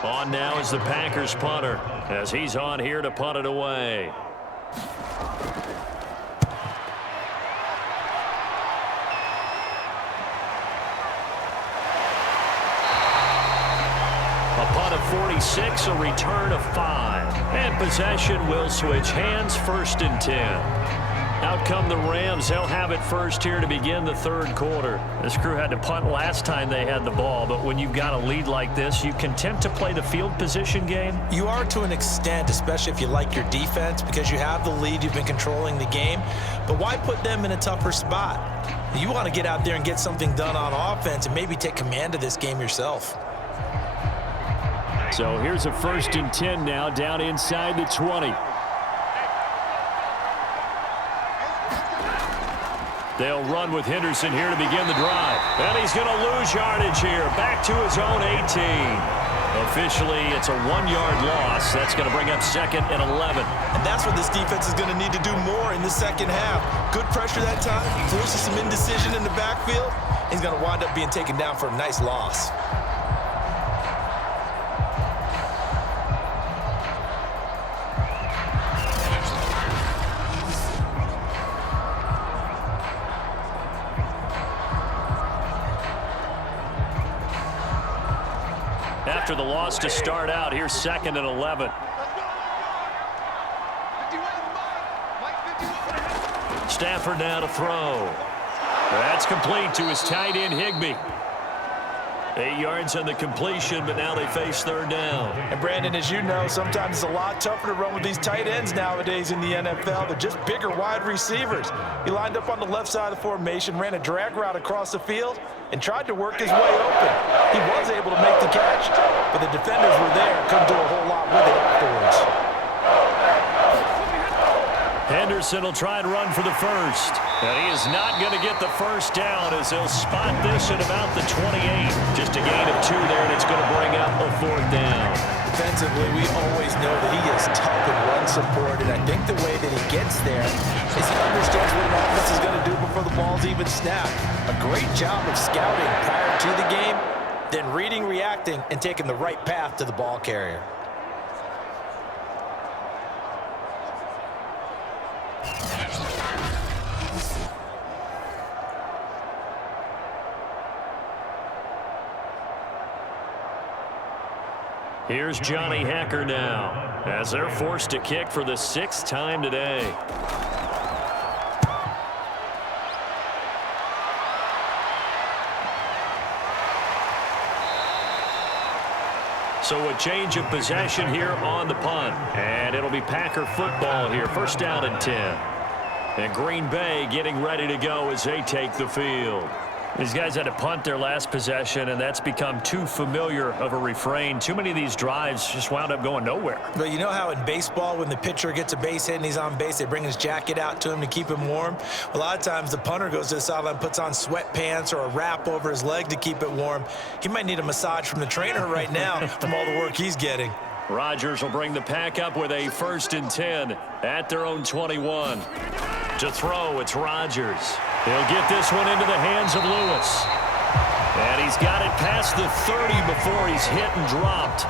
On now is the Packers punter as he's on here to punt it away. A punt of 46, a return of 5. And possession will switch hands, 1st and 10. Out come the Rams. They'll have it first here to begin the third quarter. This crew had to punt last time they had the ball, but when you've got a lead like this, you can attempt to play the field position game. You are to an extent, especially if you like your defense, because you have the lead, you've been controlling the game. But why put them in a tougher spot? You want to get out there and get something done on offense and maybe take command of this game yourself. So here's a 1st and 10 now, down inside the 20. They'll run with Henderson here to begin the drive. And he's going to lose yardage here. Back to his own 18. Officially, it's a 1-yard loss. That's going to bring up 2nd and 11. And that's what this defense is going to need to do more in the second half. Good pressure that time, forces some indecision in the backfield, He's going to wind up being taken down for a nice loss. After the loss to start out, here's 2nd and 11. Stafford now to throw. That's complete to his tight end, Higbee. 8 yards on the completion, but now they face 3rd down. And Brandon, as you know, sometimes it's a lot tougher to run with these tight ends nowadays in the NFL. They're just bigger wide receivers. He lined up on the left side of the formation, ran a drag route across the field, and tried to work his way open. He was able to make the catch, but the defenders were there, couldn't do a whole lot with it afterwards. Henderson will try and run for the first. And he is not going to get the first down as he'll spot this at about the 28. Just a gain of 2 there, and it's going to bring up a 4th down. Defensively, we always know that he is tough in run support, and I think the way that he gets there is he understands what an offense is going to do before the ball's even snapped. A great job of scouting prior to the game, then reading, reacting, and taking the right path to the ball carrier. Here's Johnny Hacker now as they're forced to kick for the 6th time today. So a change of possession here on the punt. And it'll be Packer football here. 1st down and 10. And Green Bay getting ready to go as they take the field. These guys had to punt their last possession, and that's become too familiar of a refrain. Too many of these drives just wound up going nowhere. But you know how in baseball, when the pitcher gets a base hit and he's on base, they bring his jacket out to him to keep him warm? A lot of times the punter goes to the sideline, puts on sweatpants or a wrap over his leg to keep it warm. He might need a massage from the trainer right now from all the work he's getting. Rodgers will bring the pack up with a 1st and 10 at their own 21. To throw, it's Rodgers. He'll get this one into the hands of Lewis. And he's got it past the 30 before he's hit and dropped.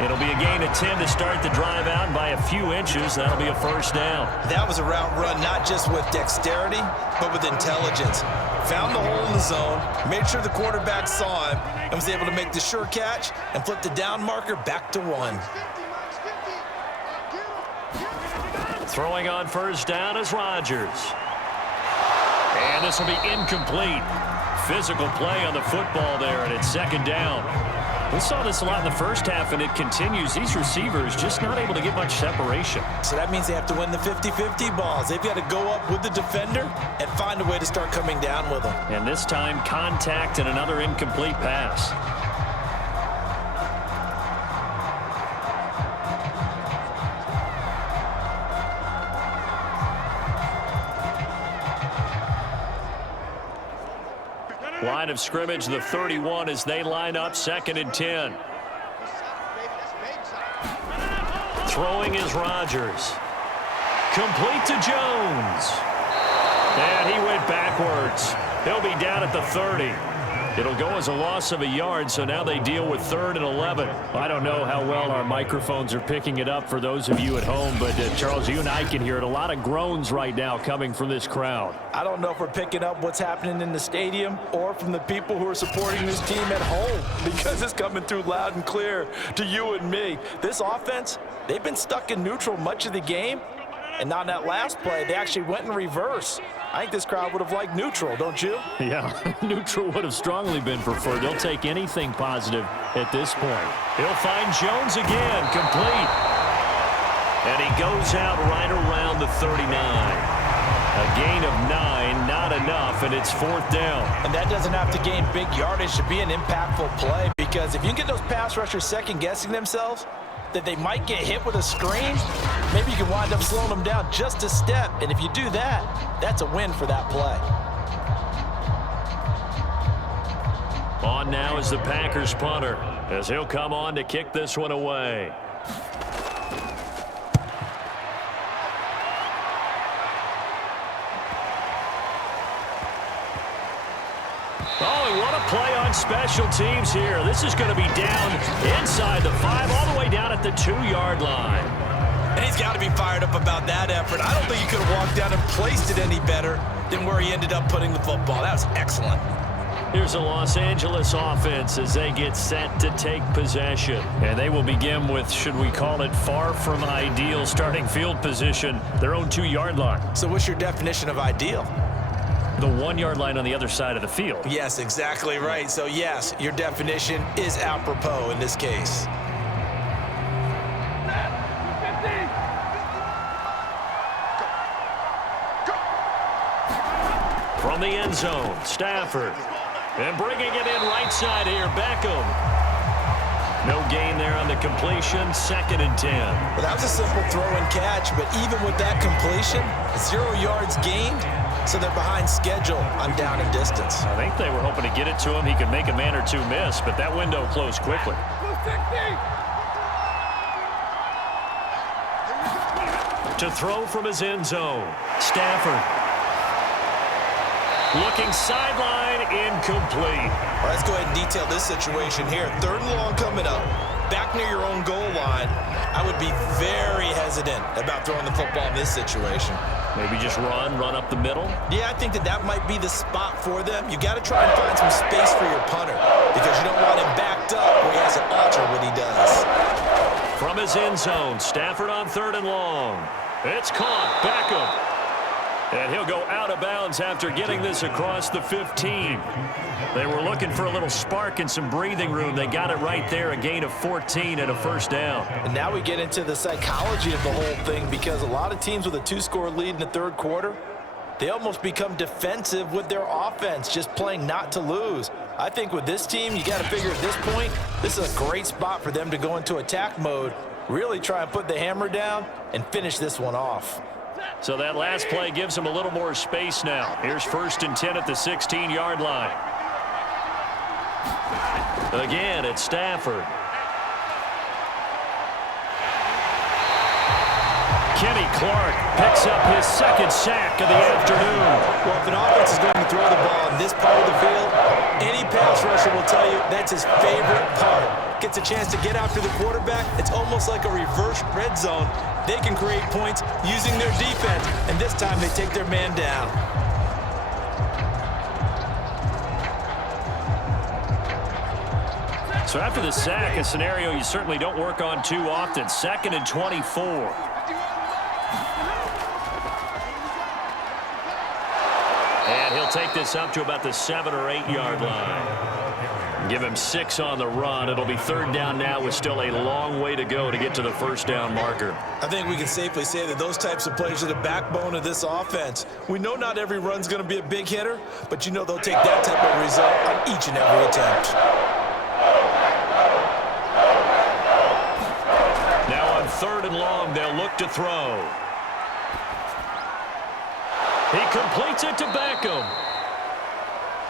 It'll be a gain of 10 to start the drive out, and by a few inches, that'll be a 1st down. That was a route run not just with dexterity, but with intelligence. Found the hole in the zone, made sure the quarterback saw him, and was able to make the sure catch and flip the down marker back to 1. Throwing on 1st down is Rodgers. And this will be incomplete. Physical play on the football there, and it's 2nd down. We saw this a lot in the first half, and it continues. These receivers just not able to get much separation. So that means they have to win the 50-50 balls. They've got to go up with the defender and find a way to start coming down with them. And this time, contact and another incomplete pass. Line of scrimmage, the 31 as they line up 2nd and 10. Throwing is Rodgers. Complete to Jones. And he went backwards. He'll be down at the 30. It'll go as a loss of a yard, so now they deal with 3rd and 11. I don't know how well our microphones are picking it up for those of you at home, but Charles, you and I can hear it. A lot of groans right now coming from this crowd. I don't know if we're picking up what's happening in the stadium or from the people who are supporting this team at home, because it's coming through loud and clear to you and me. This offense, they've been stuck in neutral much of the game, and on that last play, they actually went in reverse. I think this crowd would have liked neutral, don't you? Yeah, neutral would have strongly been preferred. They'll take anything positive at this point. He'll find Jones again, complete. And he goes out right around the 39. A gain of 9, not enough, and it's 4th down. And that doesn't have to gain big yardage to be an impactful play, because if you can get those pass rushers second-guessing themselves, that they might get hit with a screen, maybe you can wind up slowing them down just a step. And if you do that, that's a win for that play. On now is the Packers punter, as he'll come on to kick this one away. Oh, on special teams here. This is going to be down inside the 5, all the way down at the 2-yard line. And he's got to be fired up about that effort. I don't think he could have walked down and placed it any better than where he ended up putting the football. That was excellent. Here's the Los Angeles offense as they get set to take possession. And they will begin with, should we call it, far from ideal starting field position, their own 2-yard line. So what's your definition of ideal? The 1-yard line on the other side of the field. Yes, exactly right. So yes, your definition is apropos in this case. From the end zone, Stafford. And bringing it in right side here, Beckham. No gain there on the completion, 2nd and 10. Well, that was a simple throw and catch, but even with that completion, 0 yards gained, so they're behind schedule on down and distance. I think they were hoping to get it to him. He could make a man or two miss, but that window closed quickly. To throw from his end zone, Stafford. Looking sideline, incomplete. Well, let's go ahead and detail this situation here. 3rd and long coming up, back near your own goal line. I would be very hesitant about throwing the football in this situation. Maybe just run up the middle? Yeah, I think that might be the spot for them. You got to try and find some space for your punter because you don't want him backed up where he has to alter what he does. From his end zone, Stafford on 3rd and long. It's caught. Beckham. And he'll go out of bounds after getting this across the 15. They were looking for a little spark and some breathing room. They got it right there, a gain of 14 and a 1st down. And now we get into the psychology of the whole thing because a lot of teams with a 2-score lead in the 3rd quarter, they almost become defensive with their offense, just playing not to lose. I think with this team, you got to figure at this point, this is a great spot for them to go into attack mode, really try and put the hammer down and finish this one off. So that last play gives them a little more space now. Here's 1st and 10 at the 16-yard line. Again, it's Stafford. Kenny Clark picks up his 2nd sack of the afternoon. Well, if an offense is going to throw the ball in this part of the field, any pass rusher will tell you that's his favorite part. Gets a chance to get after the quarterback. It's almost like a reverse red zone. They can create points using their defense, and this time they take their man down. So after the sack, a scenario you certainly don't work on too often. 2nd and 24. And he'll take this up to about the 7 or 8 yard line. Give him 6 on the run. It'll be 3rd down now with still a long way to go to get to the 1st down marker. I think we can safely say that those types of plays are the backbone of this offense. We know not every run's going to be a big hitter, but you know they'll take that type of result on each and every attempt. Now on 3rd and long, they'll look to throw. He completes it to Beckham.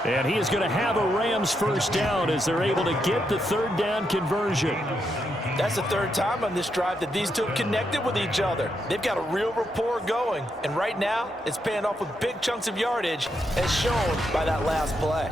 And he is going to have a Rams 1st down as they're able to get the 3rd down conversion. That's the 3rd time on this drive that these two have connected with each other. They've got a real rapport going. And right now, it's paying off with big chunks of yardage as shown by that last play.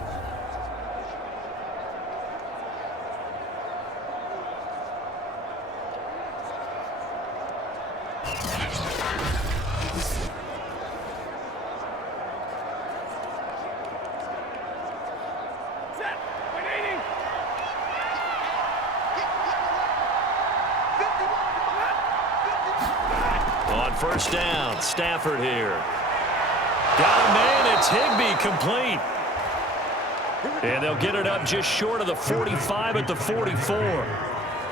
On 1st down, Stafford here. Got a man, it's Higbee, complete. And they'll get it up just short of the 45 at the 44.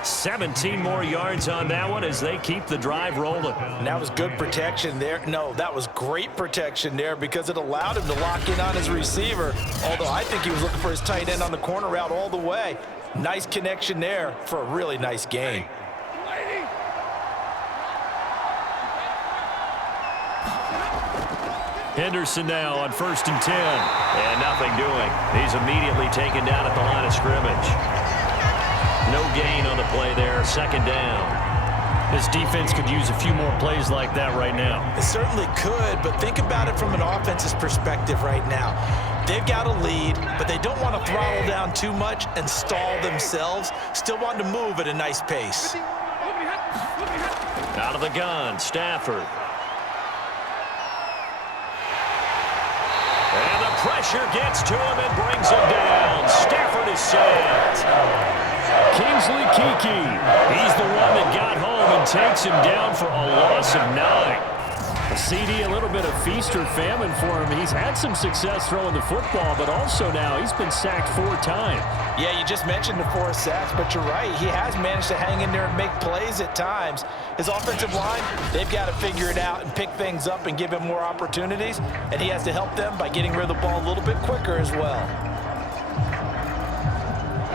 17 more yards on that one as they keep the drive rolling. And that was good protection there. No, that was great protection there because it allowed him to lock in on his receiver, although I think he was looking for his tight end on the corner route all the way. Nice connection there for a really nice gain. Henderson now on 1st and 10. And nothing doing. He's immediately taken down at the line of scrimmage. No gain on the play there. 2nd down. This defense could use a few more plays like that right now. It certainly could, but think about it from an offense's perspective right now. They've got a lead, but they don't want to throttle down too much and stall themselves. Still want to move at a nice pace. Out of the gun, Stafford. And the pressure gets to him and brings him down. Stafford is sacked. Kingsley Kiki. He's the one that got home and takes him down for a loss of 9. CD, a little bit of feast or famine for him. He's had some success throwing the football, but also now he's been sacked 4 times. Yeah, you just mentioned the 4 sacks, but you're right. He has managed to hang in there and make plays at times. His offensive line, they've got to figure it out and pick things up and give him more opportunities, and he has to help them by getting rid of the ball a little bit quicker as well.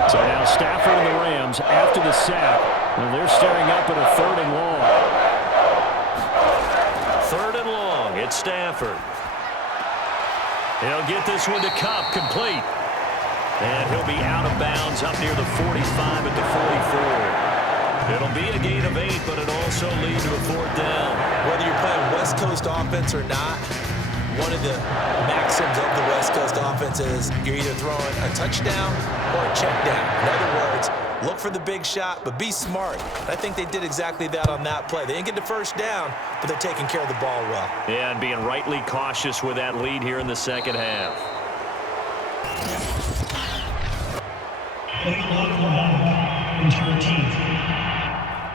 So now Stafford and the Rams after the sack, and they're staring up at a 3rd and long. 3rd and long, it's Stafford. He'll get this one to Cup, complete. And he'll be out of bounds up near the 45 at the 44. It'll be a gain of 8, but it also leads to a 4th down. Whether you're playing West Coast offense or not, one of the maxims of the West Coast offense is you're either throwing a touchdown or a check down. In other words, look for the big shot, but be smart. I think they did exactly that on that play. They didn't get the first down, but they're taking care of the ball well. Yeah, and being rightly cautious with that lead here in the second half.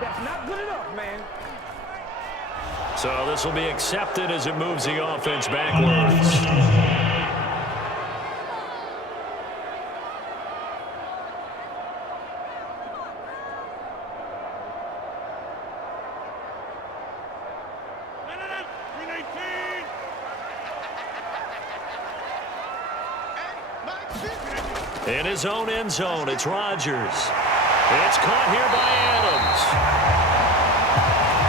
That's not good enough, man. So this will be accepted as it moves the offense backwards. In his own end zone, it's Rodgers. It's caught here by Adams.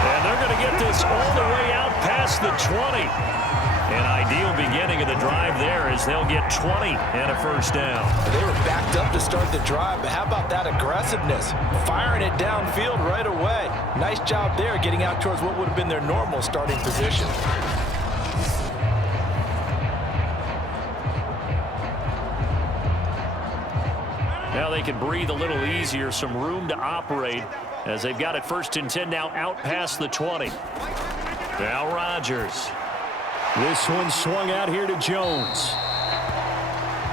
And they're going to get this all the way out past the 20. An ideal beginning of the drive there as they'll get 20 and a first down. They were backed up to start the drive, but how about that aggressiveness? Firing it downfield right away. Nice job there getting out towards what would have been their normal starting position. Now they can breathe a little easier, some room to operate as they've got it 1st and 10 now out past the 20. Now Rodgers. This one swung out here to Jones.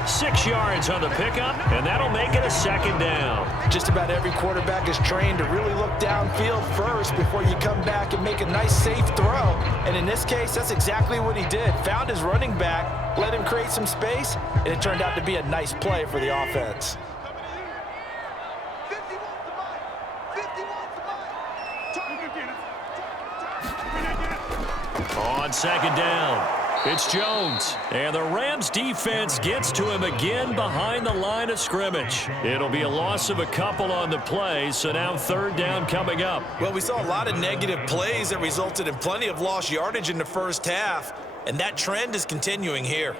6 yards on the pickup, and that'll make it a 2nd down. Just about every quarterback is trained to really look downfield first before you come back and make a nice, safe throw. And in this case, that's exactly what he did. Found his running back, let him create some space, and it turned out to be a nice play for the offense. On 2nd down, it's Jones. And the Rams defense gets to him again behind the line of scrimmage. It'll be a loss of a couple on the play, so now 3rd down coming up. Well, we saw a lot of negative plays that resulted in plenty of lost yardage in the first half, and that trend is continuing here.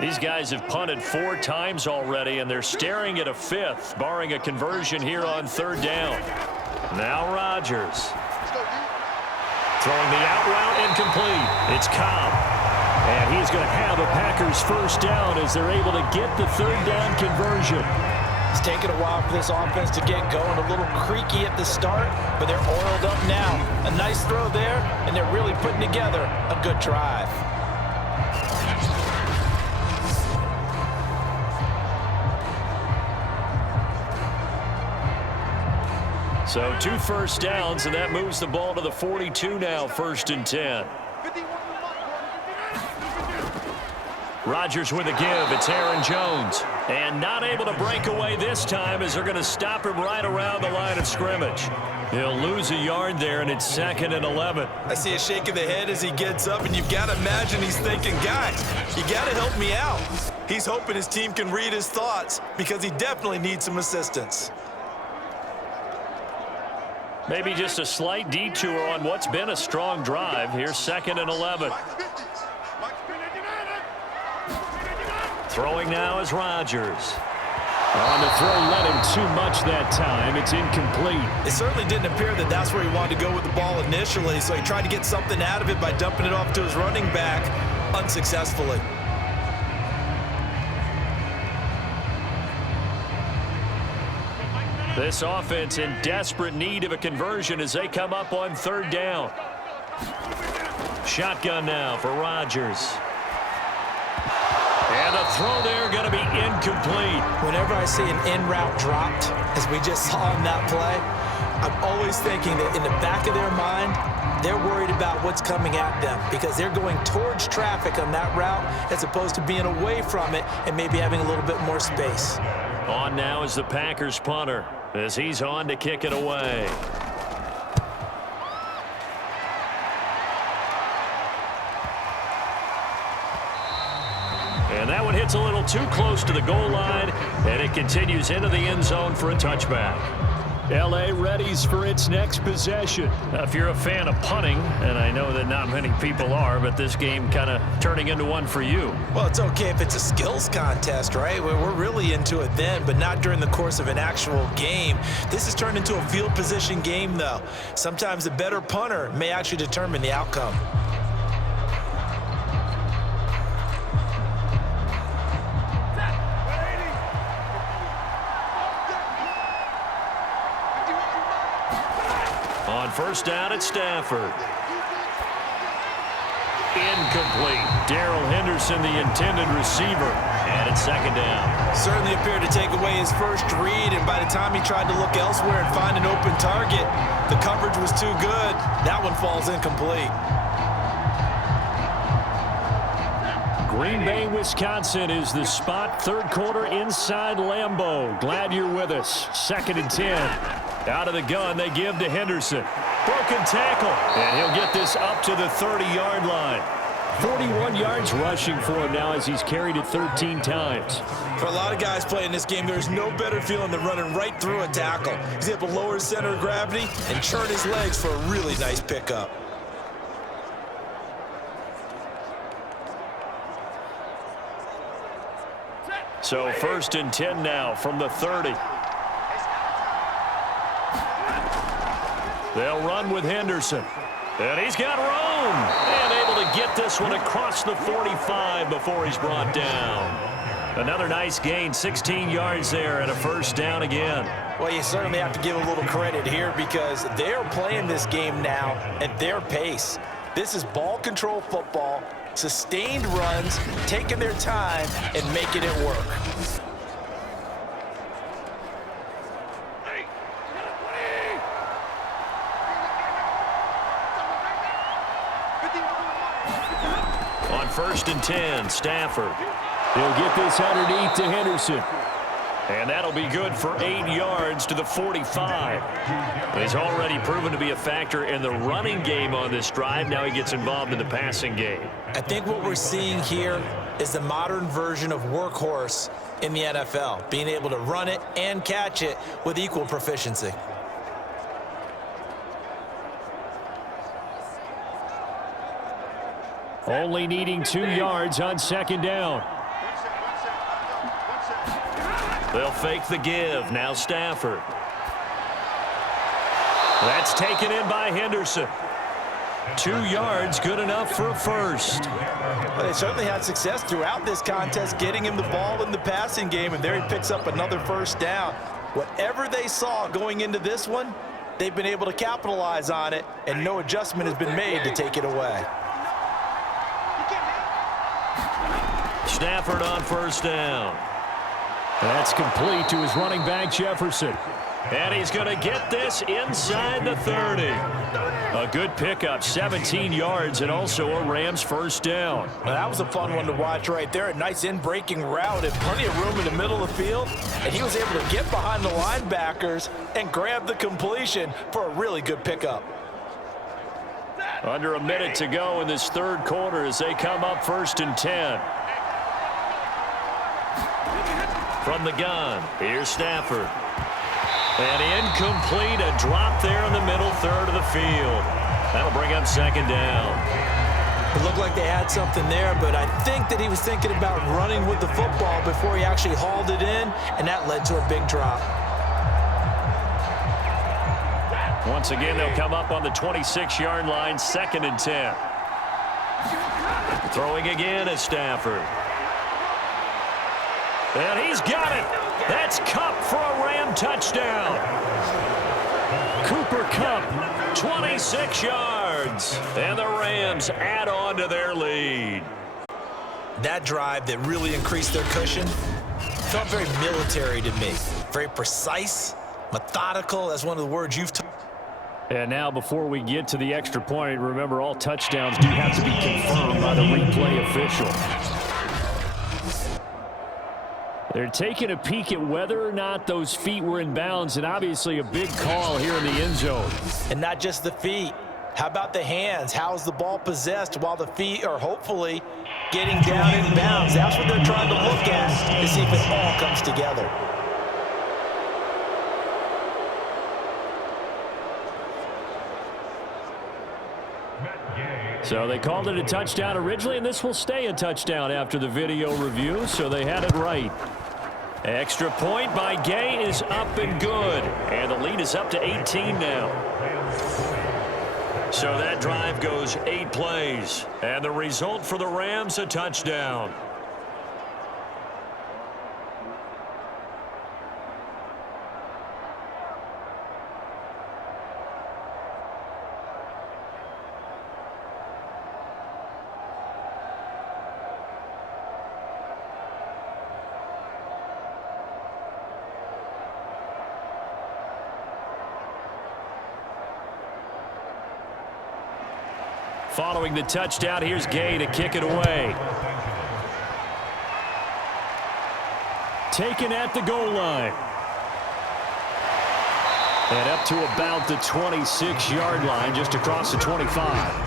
These guys have punted 4 times already, and they're staring at a 5th, barring a conversion here on 3rd down. Now Rodgers. Throwing the out route incomplete. It's Cobb. And he's going to have a Packers first down as they're able to get the 3rd down conversion. It's taken a while for this offense to get going, a little creaky at the start, but they're oiled up now. A nice throw there, and they're really putting together a good drive. So 2 first downs, and that moves the ball to the 42 now, 1st and 10. Rodgers with a give. It's Aaron Jones. And not able to break away this time as they're going to stop him right around the line of scrimmage. He'll lose a yard there, and it's 2nd and 11. I see a shake of the head as he gets up, and you've got to imagine he's thinking, guys, you got to help me out. He's hoping his team can read his thoughts because he definitely needs some assistance. Maybe just a slight detour on what's been a strong drive. Here's 2nd and 11. Throwing now is Rodgers. On the throw, led him too much that time. It's incomplete. It certainly didn't appear that that's where he wanted to go with the ball initially, so he tried to get something out of it by dumping it off to his running back unsuccessfully. This offense in desperate need of a conversion as they come up on 3rd down. Shotgun now for Rodgers. And the throw there going to be incomplete. Whenever I see an in-route dropped, as we just saw in that play, I'm always thinking that in the back of their mind, they're worried about what's coming at them because they're going towards traffic on that route as opposed to being away from it and maybe having a little bit more space. On now is the Packers punter as he's on to kick it away. And that one hits a little too close to the goal line, and it continues into the end zone for a touchback. L.A. readies for its next possession. If you're a fan of punting, and I know that not many people are, but this game kind of turning into one for you. Well, it's okay if it's a skills contest, right? We're really into it then, but not during the course of an actual game. This has turned into a field position game, though. Sometimes the better punter may actually determine the outcome. On 1st down at Stafford. Incomplete. Darrell Henderson, the intended receiver. And it's 2nd down. Certainly appeared to take away his first read, and by the time he tried to look elsewhere and find an open target, the coverage was too good. That one falls incomplete. Green Bay, Wisconsin is the spot. 3rd quarter inside Lambeau. Glad you're with us. 2nd and 10. Out of the gun, they give to Henderson. Broken tackle. And he'll get this up to the 30-yard line. 41 yards rushing for him now as he's carried it 13 times. For a lot of guys playing this game, there's no better feeling than running right through a tackle. He's able to lower his center of gravity and churn his legs for a really nice pickup. So 1st and 10 now from the 30. They'll run with Henderson. And he's got room. And able to get this one across the 45 before he's brought down. Another nice gain, 16 yards there and a 1st down again. Well, you certainly have to give a little credit here because they're playing this game now at their pace. This is ball control football, sustained runs, taking their time and making it work. On 1st and 10, Stafford. He'll get this underneath to Henderson. And that'll be good for 8 yards to the 45. He's already proven to be a factor in the running game on this drive. Now he gets involved in the passing game. I think what we're seeing here is the modern version of workhorse in the NFL, being able to run it and catch it with equal proficiency. Only needing 2 yards on 2nd down. They'll fake the give. Now Stafford. That's taken in by Henderson. 2 yards, good enough for a 1st. Well, they certainly had success throughout this contest, getting him the ball in the passing game, and there he picks up another 1st down. Whatever they saw going into this one, they've been able to capitalize on it, and no adjustment has been made to take it away. Stafford on 1st down. That's complete to his running back, Jefferson. And he's going to get this inside the 30. A good pickup, 17 yards, and also a Rams 1st down. Well, that was a fun one to watch right there. A nice in-breaking route and plenty of room in the middle of the field. And he was able to get behind the linebackers and grab the completion for a really good pickup. Under a minute to go in this 3rd quarter as they come up 1st and 10. From the gun, here's Stafford. And incomplete, a drop there in the middle third of the field. That'll bring up second down. It looked like they had something there, but I think that he was thinking about running with the football before he actually hauled it in, and that led to a big drop. Once again, they'll come up on the 26-yard line, 2nd and 10. Throwing again is Stafford. And he's got it. That's Kupp for a Ram touchdown. Cooper Kupp, 26 yards. And the Rams add on to their lead. That drive that really increased their cushion felt very military to me. Very precise, methodical. That's one of the words you've talked. And now before we get to the extra point, remember all touchdowns do have to be confirmed by the replay official. They're taking a peek at whether or not those feet were in bounds, and obviously a big call here in the end zone. And not just the feet. How about the hands? How is the ball possessed while the feet are hopefully getting down in bounds? That's what they're trying to look at to see if it all comes together. So they called it a touchdown originally, and this will stay a touchdown after the video review, so they had it right. Extra point by Gay is up and good. And the lead is up to 18 now. So that drive goes 8 plays. And the result for the Rams, a touchdown. Following the touchdown, here's Gay to kick it away. Taken at the goal line. And up to about the 26-yard line, just across the 25.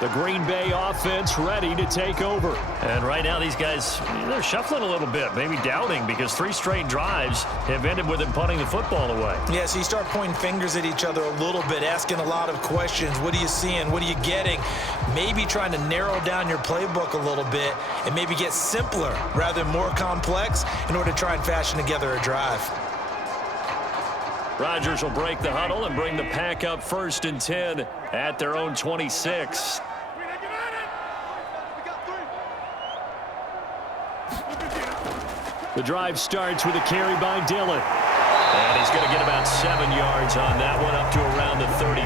The Green Bay offense ready to take over. And right now these guys, they're shuffling a little bit, maybe doubting, because 3 straight drives have ended with them punting the football away. Yeah, so you start pointing fingers at each other a little bit, asking a lot of questions. What are you seeing? What are you getting? Maybe trying to narrow down your playbook a little bit and maybe get simpler rather than more complex in order to try and fashion together a drive. Rodgers will break the huddle and bring the pack up 1st and 10 at their own 26. The drive starts with a carry by Dillon. And he's going to get about 7 yards on that one, up to around the 33.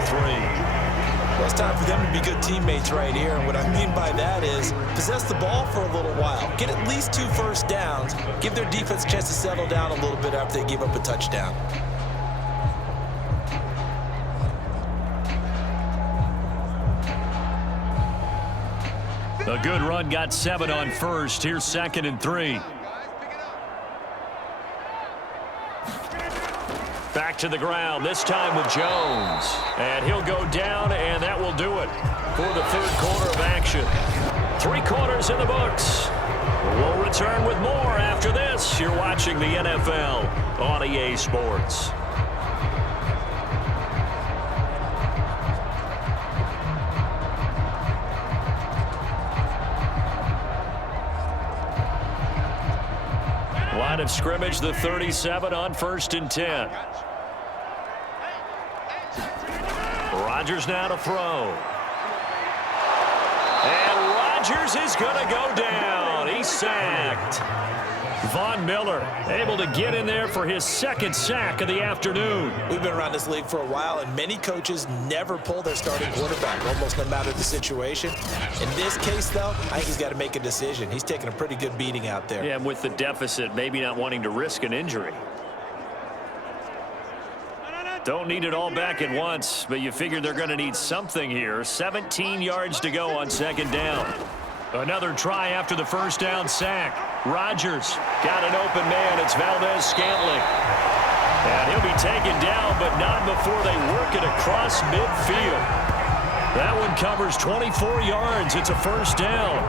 Well, it's time for them to be good teammates right here. And what I mean by that is possess the ball for a little while. Get at least 2 first downs. Give their defense a chance to settle down a little bit after they give up a touchdown. A good run, got 7 on first. Here's 2nd and 3. Back to the ground, this time with Jones. And he'll go down, and that will do it for the 3rd quarter of action. 3 quarters in the books. We'll return with more after this. You're watching the NFL on EA Sports. Line of scrimmage, the 37 on 1st and 10. Rodgers now to throw. And Rodgers is going to go down. He's sacked. Von Miller able to get in there for his 2nd sack of the afternoon. We've been around this league for a while, and many coaches never pull their starting quarterback, almost no matter the situation. In this case, though, I think he's got to make a decision. He's taking a pretty good beating out there. Yeah, and with the deficit, maybe not wanting to risk an injury. Don't need it all back at once, but you figure they're going to need something here. 17 yards to go on 2nd down. Another try after the 1st down sack. Rodgers got an open man. It's Valdez-Scantling. And he'll be taken down, but not before they work it across midfield. That one covers 24 yards. It's a 1st down.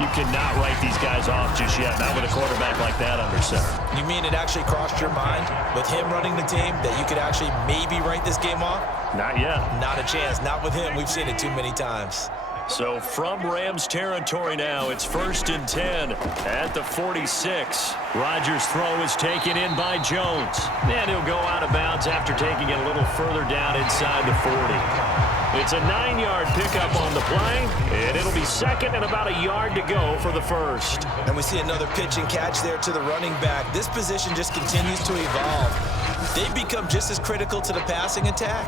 You cannot write these guys off just yet, not with a quarterback like that under center. You mean it actually crossed your mind with him running the team that you could actually maybe write this game off? Not yet. Not a chance. Not with him. We've seen it too many times. So from Rams territory now, it's 1st and 10 at the 46. Rodgers' throw is taken in by Jones. And he'll go out of bounds after taking it a little further down inside the 40. It's a 9-yard pickup on the play, and it'll be 2nd and about a yard to go for the first. And we see another pitch and catch there to the running back. This position just continues to evolve. They've become just as critical to the passing attack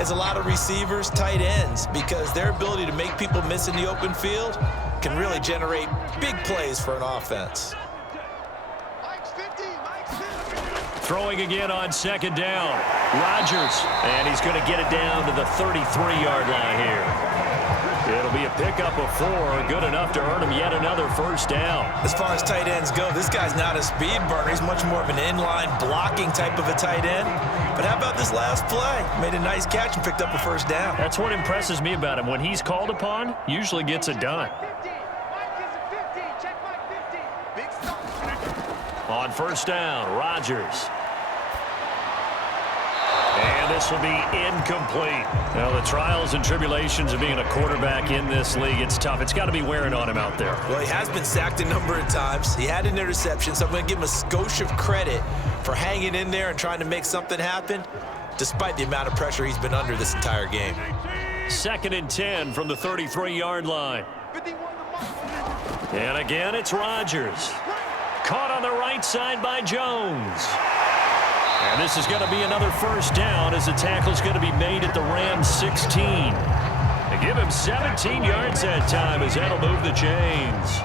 as a lot of receivers, tight ends, because their ability to make people miss in the open field can really generate big plays for an offense. Throwing again on 2nd down. Rodgers, and he's going to get it down to the 33-yard line here. It'll be a pickup of 4, good enough to earn him yet another first down. As far as tight ends go, this guy's not a speed burner. He's much more of an inline blocking type of a tight end. But how about this last play? Made a nice catch and picked up a first down. That's what impresses me about him. When he's called upon, usually gets it done. On 1st down, Rodgers. And this will be incomplete. Now, the trials and tribulations of being a quarterback in this league, it's tough. It's got to be wearing on him out there. Well, he has been sacked a number of times. He had an interception, so I'm going to give him a skosh of credit for hanging in there and trying to make something happen, despite the amount of pressure he's been under this entire game. 2nd and 10 from the 33-yard line. And again, it's Rodgers. Caught on the right side by Jones. And this is going to be another first down as the tackle's going to be made at the Rams 16. They give him 17 yards that time as that'll move the chains.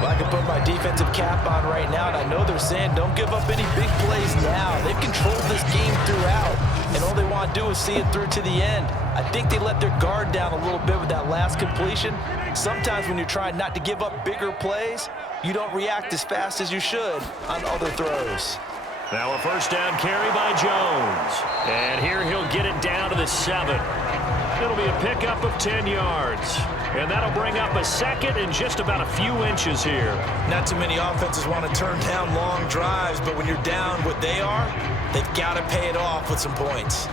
Well, I can put my defensive cap on right now, and I know they're saying don't give up any big plays now. They've controlled this game throughout, and all they want to do is see it through to the end. I think they let their guard down a little bit with that last completion. Sometimes when you're trying not to give up bigger plays, you don't react as fast as you should on other throws. Now a first down carry by Jones. And here he'll get it down to the 7. It'll be a pickup of 10 yards. And that'll bring up a 2nd and just about a few inches here. Not too many offenses want to turn down long drives, but when you're down what they are, they've got to pay it off with some points.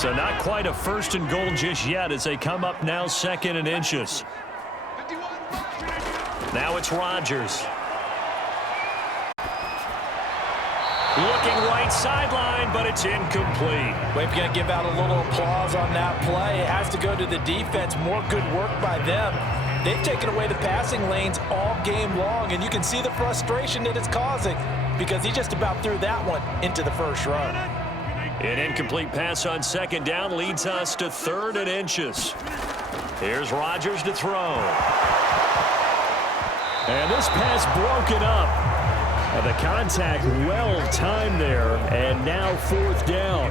So not quite a 1st and goal just yet as they come up now 2nd and inches. Now it's Rodgers. Looking right sideline, but it's incomplete. We're going to give out a little applause on that play. It has to go to the defense. More good work by them. They've taken away the passing lanes all game long, and you can see the frustration that it's causing because he just about threw that one into the first run. An incomplete pass on 2nd down leads us to 3rd and inches. Here's Rodgers to throw. And this pass broken up. The contact well timed there, and now 4th down.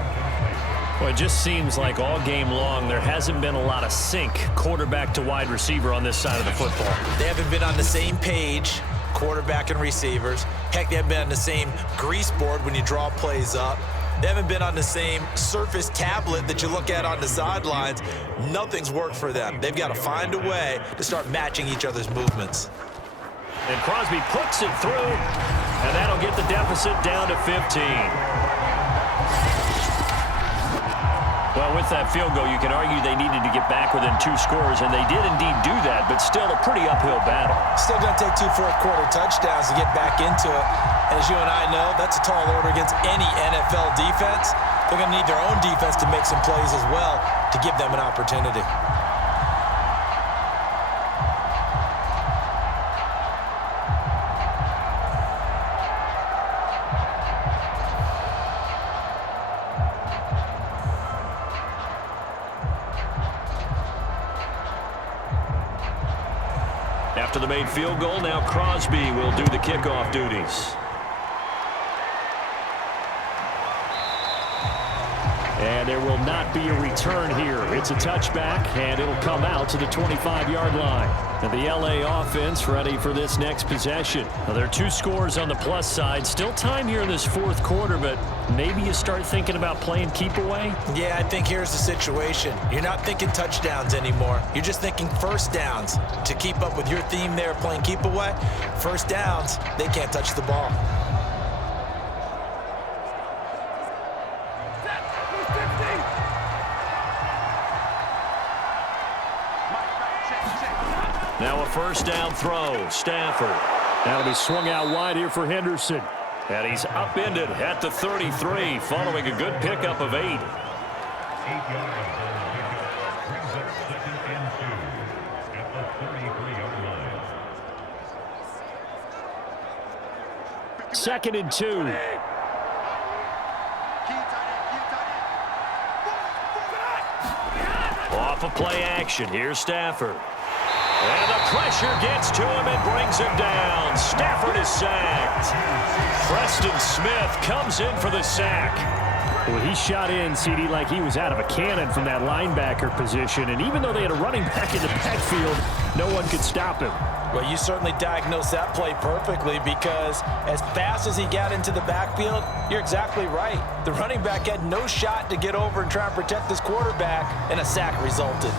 Well, it just seems like all game long there hasn't been a lot of sync quarterback to wide receiver on this side of the football. They haven't been on the same page, quarterback and receivers. Heck, they haven't been on the same grease board when you draw plays up. They haven't been on the same surface tablet that you look at on the sidelines. Nothing's worked for them. They've got to find a way to start matching each other's movements. And Crosby puts it through, and that'll get the deficit down to 15. Well, with that field goal, you can argue they needed to get back within 2 scores, and they did indeed do that, but still a pretty uphill battle. Still going to take 2 fourth-quarter touchdowns to get back into it. And as you and I know, that's a tall order against any NFL defense. They're going to need their own defense to make some plays as well to give them an opportunity. After the made field goal, now Crosby will do the kickoff duties. And there will not be a return here. It's a touchback, and it'll come out to the 25-yard line. And the LA offense ready for this next possession. Well, there are 2 scores on the plus side. Still time here in this 4th quarter, but maybe you start thinking about playing keep away? Yeah, I think here's the situation. You're not thinking touchdowns anymore. You're just thinking first downs. To keep up with your theme there, playing keep away, first downs, they can't touch the ball. Now a first down throw. Stafford. That'll be swung out wide here for Henderson. And he's upended at the 33 following a good pickup of 8. 8 yards brings up 2nd and 2 at the 33-yard line. 2nd and 2. Off of play action. Here's Stafford. And the pressure gets to him and brings him down. Stafford is sacked. Preston Smith comes in for the sack. Well, he shot in, CD, like he was out of a cannon from that linebacker position. And even though they had a running back in the backfield, no one could stop him. Well, you certainly diagnosed that play perfectly because as fast as he got into the backfield, you're exactly right. The running back had no shot to get over and try and protect his quarterback, and a sack resulted.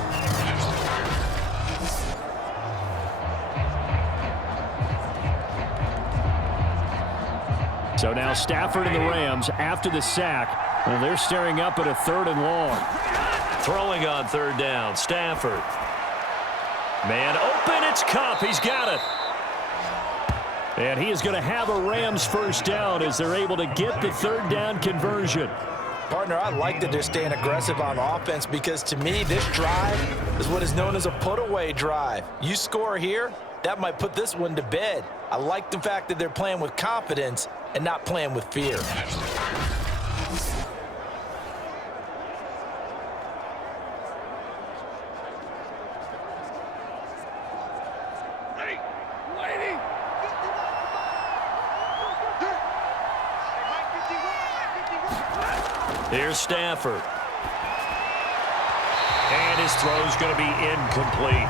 So now Stafford and the Rams, after the sack, well, they're staring up at a 3rd and long. Throwing on 3rd down. Stafford. Man open. It's Cup. He's got it. And he is going to have a Rams first down as they're able to get the 3rd down conversion. Partner, I like that they're staying aggressive on offense because to me, this drive is what is known as a put-away drive. You score here, that might put this one to bed. I like the fact that they're playing with confidence and not playing with fear. Here's Stafford. And his throw's going to be incomplete.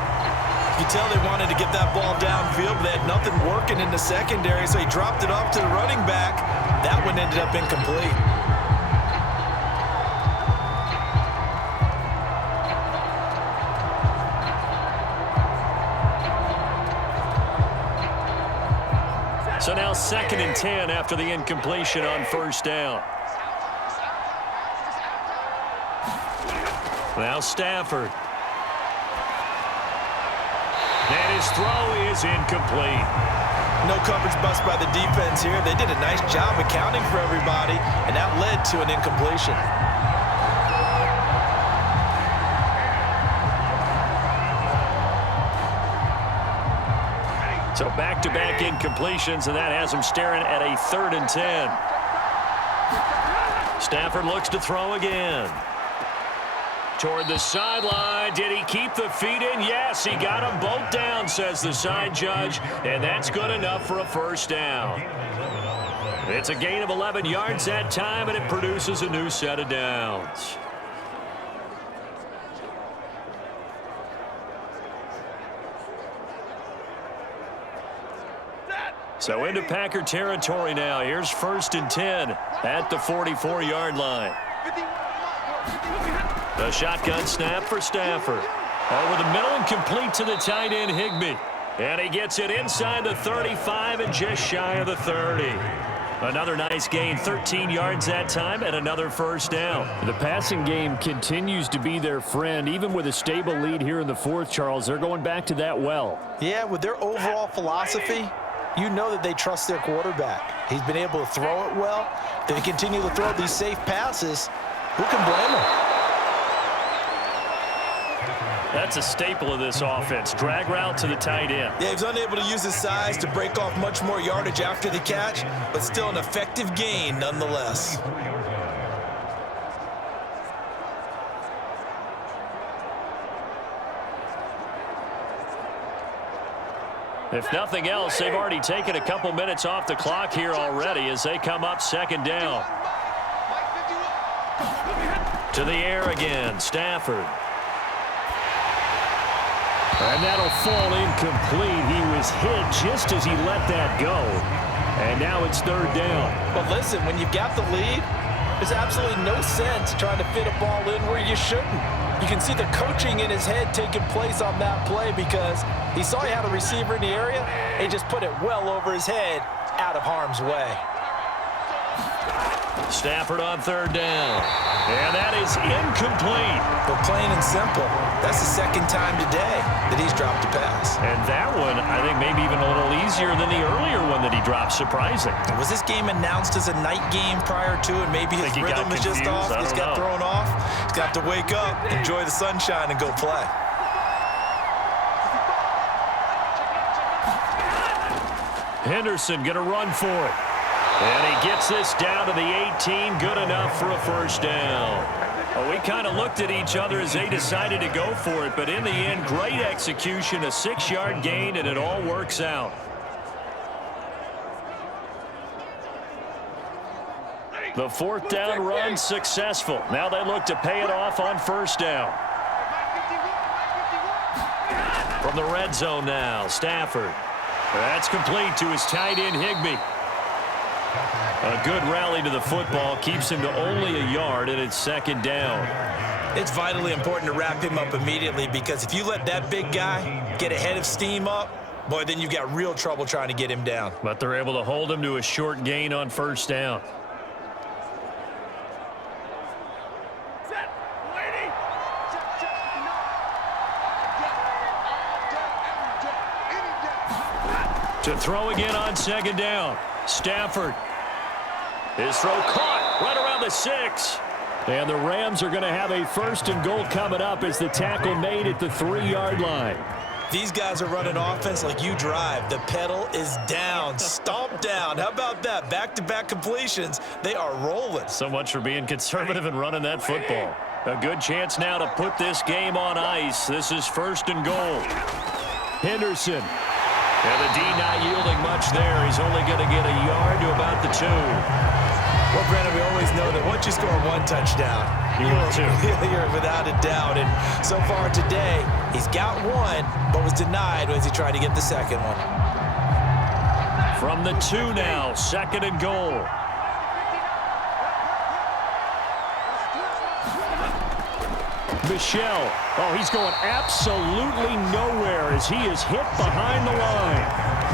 You tell they wanted to get that ball downfield, but they had nothing working in the secondary, so he dropped it off to the running back. That one ended up incomplete. So now 2nd and 10 after the incompletion on first down. Now Stafford. And his throw is incomplete. No coverage bust by the defense here. They did a nice job accounting for everybody, and that led to an incompletion. So back-to-back incompletions, and that has him staring at a 3rd and 10. Stafford looks to throw again. Toward the sideline. Did he keep the feet in? Yes, he got them both down, says the side judge, and that's good enough for a first down. It's a gain of 11 yards that time, and it produces a new set of downs. So into Packer territory now. Here's 1st and 10 at the 44-yard line. The shotgun snap for Stafford. Over the middle and complete to the tight end Higbee. And he gets it inside the 35 and just shy of the 30. Another nice gain, 13 yards that time, and another first down. The passing game continues to be their friend. Even with a stable lead here in the 4th, Charles, they're going back to that well. Yeah, with their overall philosophy, you know that they trust their quarterback. He's been able to throw it well. If they continue to throw these safe passes, who can blame them? That's a staple of this offense. Drag route to the tight end. Yeah, he's unable to use his size to break off much more yardage after the catch, but still an effective gain nonetheless. If nothing else, they've already taken a couple minutes off the clock here already as they come up 2nd down. To the air again, Stafford. And that'll fall incomplete. He was hit just as he let that go. And now it's third down. But listen, when you've got the lead, there's absolutely no sense trying to fit a ball in where you shouldn't. You can see the coaching in his head taking place on that play because he saw he had a receiver in the area. He just put it well over his head, out of harm's way. Stafford on third down. And that is incomplete. But plain and simple, that's the second time today that he's dropped a pass. And that one, I think, maybe even a little easier than the earlier one that he dropped. Surprising. Was this game announced as a night game prior to it? Maybe his rhythm is just off. He's got thrown off. He's got to wake up, enjoy the sunshine, and go play. Henderson going to run for it. And he gets this down to the 18, good enough for a first down. Well, we kind of looked at each other as they decided to go for it, but in the end, great execution, a 6-yard gain, and it all works out. The fourth down run successful. Now they look to pay it off on first down. From the red zone now, Stafford. That's complete to his tight end, Higbee. A good rally to the football keeps him to only a yard, and it's second down. It's vitally important to wrap him up immediately because if you let that big guy get ahead of steam up, boy, then you've got real trouble trying to get him down. But they're able to hold him to a short gain on first down. To throw again on second down. Stafford. His throw caught right around the 6. And the Rams are going to have a first and goal coming up as the tackle made at the 3-yard line. These guys are running offense like you drive. The pedal is down, stomped down. How about that? Back-to-back completions. They are rolling. So much for being conservative and running that football. A good chance now to put this game on ice. This is first and goal. Henderson. And the D not yielding much there. He's only going to get a yard to about the 2. Well, Brandon, we always know that once you score one touchdown, you're without a doubt. And so far today, he's got one, but was denied as he tried to get the second one. From the 2 now, second and goal. Michel. Oh, he's going absolutely nowhere as he is hit behind the line.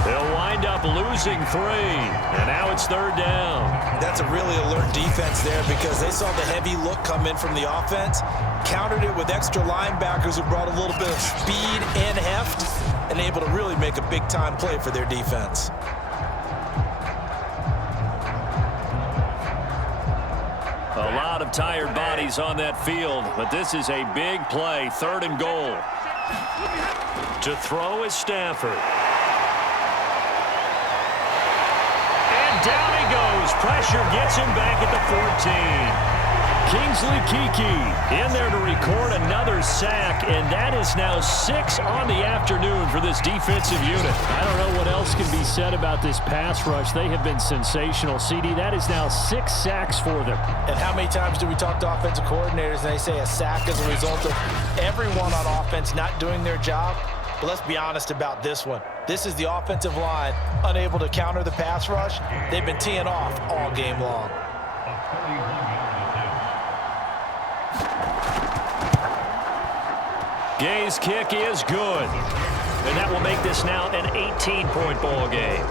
They'll wind up losing 3, and now it's third down. That's a really alert defense there because they saw the heavy look come in from the offense, countered it with extra linebackers who brought a little bit of speed and heft, and able to really make a big-time play for their defense. A lot of tired bodies on that field, but this is a big play, third and goal. To throw is Stafford. And down he goes. Pressure gets him back at the 14. Kingsley Kiki in there to record another sack, and that is now 6 on the afternoon for this defensive unit. I don't know what else can be said about this pass rush. They have been sensational. CD, that is now 6 sacks for them. And how many times do we talk to offensive coordinators and they say a sack as a result of everyone on offense not doing their job? But let's be honest about this one. This is the offensive line unable to counter the pass rush. They've been teeing off all game long. Gay's kick is good. And that will make this now an 18-point ball game.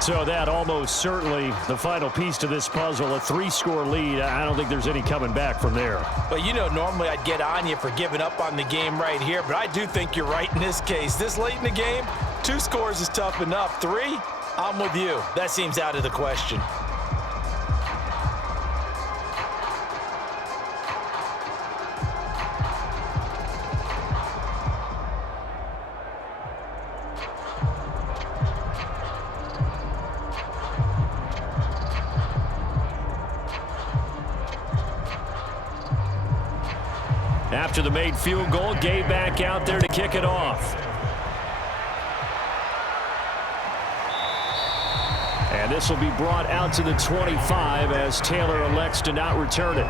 So that almost certainly the final piece to this puzzle, a 3-score lead. I don't think there's any coming back from there. But, you know, normally I'd get on you for giving up on the game right here, but I do think you're right in this case. This late in the game, 2 scores is tough enough. 3, I'm with you. That seems out of the question. After the made field goal, Gay back out there to kick it off. And this will be brought out to the 25 as Taylor elects to not return it.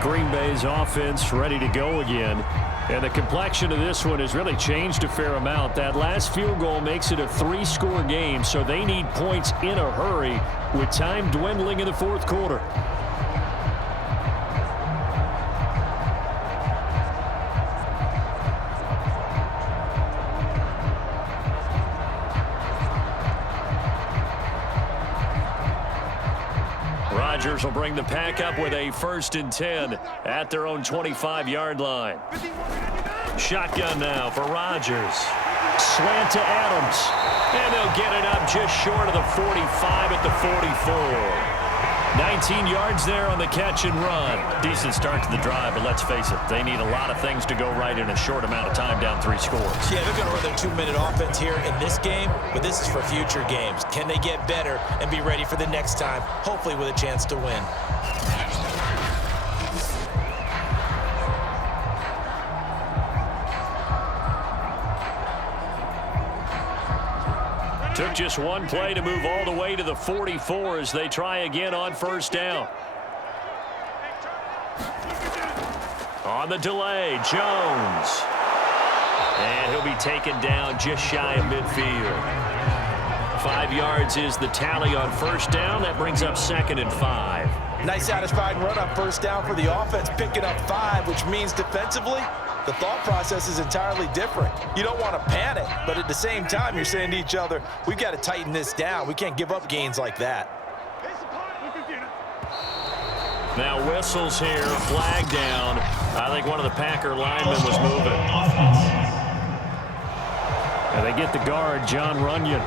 Green Bay's offense ready to go again. And the complexion of this one has really changed a fair amount. That last field goal makes it a 3-score game, so they need points in a hurry with time dwindling in the fourth quarter. Rodgers will bring the pack up with a 1st and 10 at their own 25-yard line. Shotgun now for Rodgers. Slant to Adams. And they'll get it up just short of the 45 at the 44. 19 yards there on the catch and run. Decent start to the drive, but let's face it, they need a lot of things to go right in a short amount of time down 3 scores. Yeah, they're going to run their 2-minute offense here in this game, but this is for future games. Can they get better and be ready for the next time, hopefully with a chance to win? Took just one play to move all the way to the 44 as they try again on 1st down. On the delay, Jones. And he'll be taken down just shy of midfield. 5 yards is the tally on 1st down. That brings up 2nd and 5. Nice satisfying run on 1st down for the offense, picking up 5, which means defensively, the thought process is entirely different. You don't want to panic, but at the same time, you're saying to each other, we've got to tighten this down. We can't give up gains like that. Now whistles here, flag down. I think one of the Packer linemen was moving. And they get the guard, John Runyon.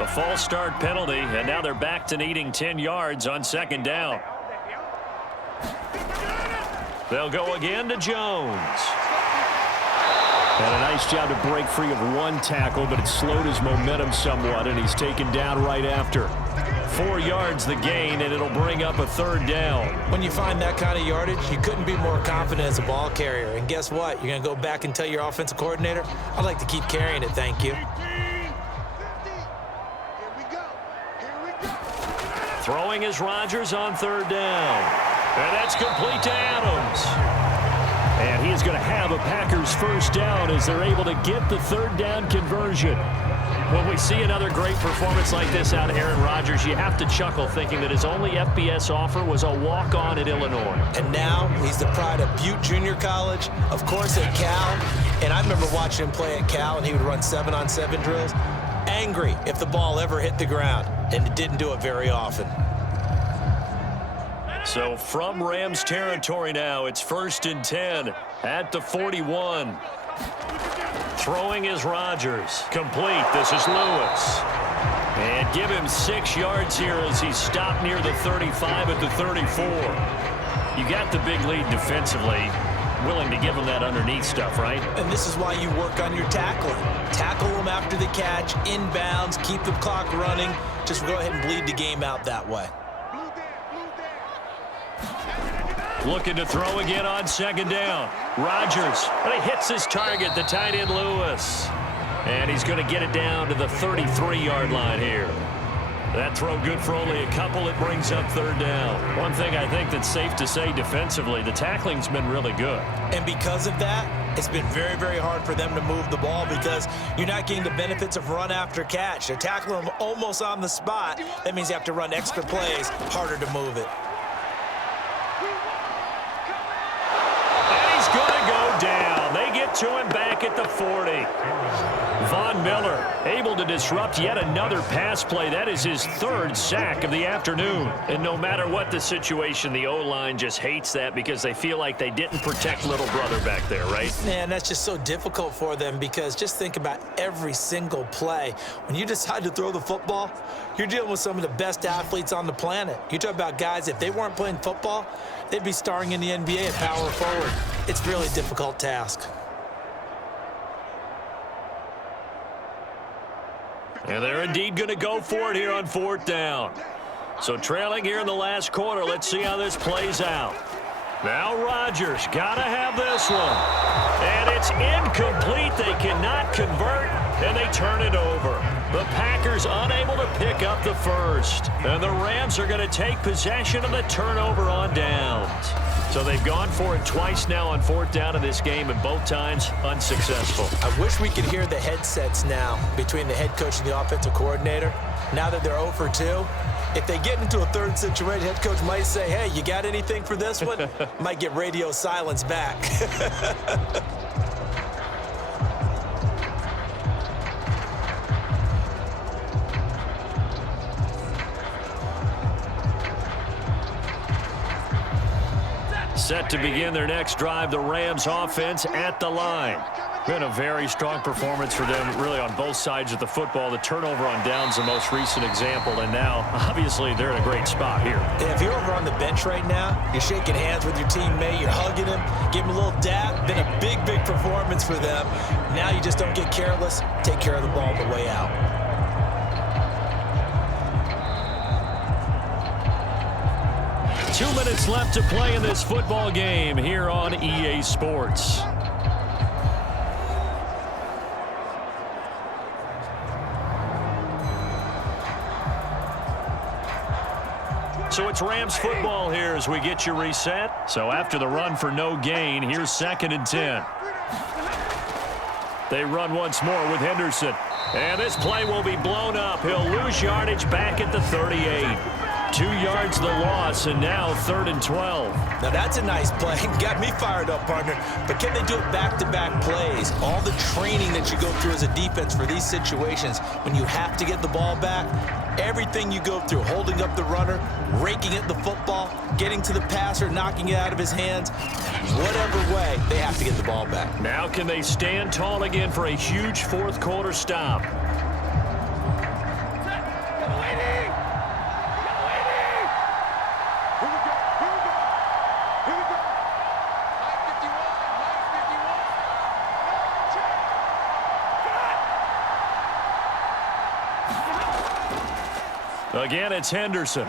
A false start penalty, and now they're back to needing 10 yards on 2nd down. They'll go again to Jones. And a nice job to break free of one tackle, but it slowed his momentum somewhat, and he's taken down right after. 4 yards the gain, and it'll bring up a 3rd down. When you find that kind of yardage, you couldn't be more confident as a ball carrier. And guess what? You're going to go back and tell your offensive coordinator, I'd like to keep carrying it, thank you. Throwing is Rodgers on 3rd down. And that's complete to Adams. And he is going to have a Packers 1st down as they're able to get the 3rd down conversion. When we see another great performance like this out of Aaron Rodgers, you have to chuckle thinking that his only FBS offer was a walk-on at Illinois. And now he's the pride of Butte Junior College, of course at Cal. And I remember watching him play at Cal, and he would run 7-on-7 drills. Angry if the ball ever hit the ground, and it didn't do it very often. So from Rams territory now, it's 1st and 10 at the 41. Throwing is Rodgers. Complete. This is Lewis. And give him 6 yards here as he's stopped near the 35 at the 34. You got the big lead defensively. Willing to give him that underneath stuff, right? And this is why you work on your tackling. Tackle them after the catch, inbounds, keep the clock running. Just go ahead and bleed the game out that way. Looking to throw again on 2nd down. Rodgers, but he hits his target, the tight end Lewis. And he's going to get it down to the 33-yard line here. That throw good for only a couple. It brings up 3rd down. One thing I think that's safe to say defensively, the tackling's been really good. And because of that, it's been very, very hard for them to move the ball because you're not getting the benefits of run after catch. They're tackling them almost on the spot. That means you have to run extra plays, harder to move it. Going to go down. They get to him back at the 40. Von Miller able to disrupt yet another pass play. That is his 3rd sack of the afternoon. And no matter what the situation, the O-line just hates that because they feel like they didn't protect little brother back there, right? Man, that's just so difficult for them because just think about every single play. When you decide to throw the football, you're dealing with some of the best athletes on the planet. You talk about guys, if they weren't playing football, they'd be starring in the NBA at power forward. It's a really difficult task. And they're indeed going to go for it here on 4th down. So trailing here in the last quarter. Let's see how this plays out. Now Rodgers got to have this one. And it's incomplete. They cannot convert, and they turn it over. The Packers unable to pick up the first. And the Rams are going to take possession of the turnover on downs. So they've gone for it twice now on 4th down in this game, and both times unsuccessful. I wish we could hear the headsets now between the head coach and the offensive coordinator. Now that they're 0 for 2, if they get into a third situation, head coach might say, hey, you got anything for this one? Might get radio silence back. Set to begin their next drive, the Rams offense at the line. Been a very strong performance for them, really, on both sides of the football. The turnover on downs, the most recent example, and now, obviously, they're in a great spot here. Yeah, if you're over on the bench right now, you're shaking hands with your teammate, you're hugging him, give him a little dap. Been a big, big performance for them. Now you just don't get careless. Take care of the ball on the way out. Two minutes left to play in this football game here on EA Sports. So it's Rams football here as we get you reset. So after the run for no gain, here's 2nd and 10. They run once more with Henderson. And this play will be blown up. He'll lose yardage back at the 38. 2 yards the loss, and now 3rd and 12. Now that's a nice play. Got me fired up, partner. But can they do it back-to-back plays? All the training that you go through as a defense for these situations, when you have to get the ball back, everything you go through, holding up the runner, raking at the football, getting to the passer, knocking it out of his hands, whatever way, they have to get the ball back. Now can they stand tall again for a huge 4th quarter stop? Again, it's Henderson.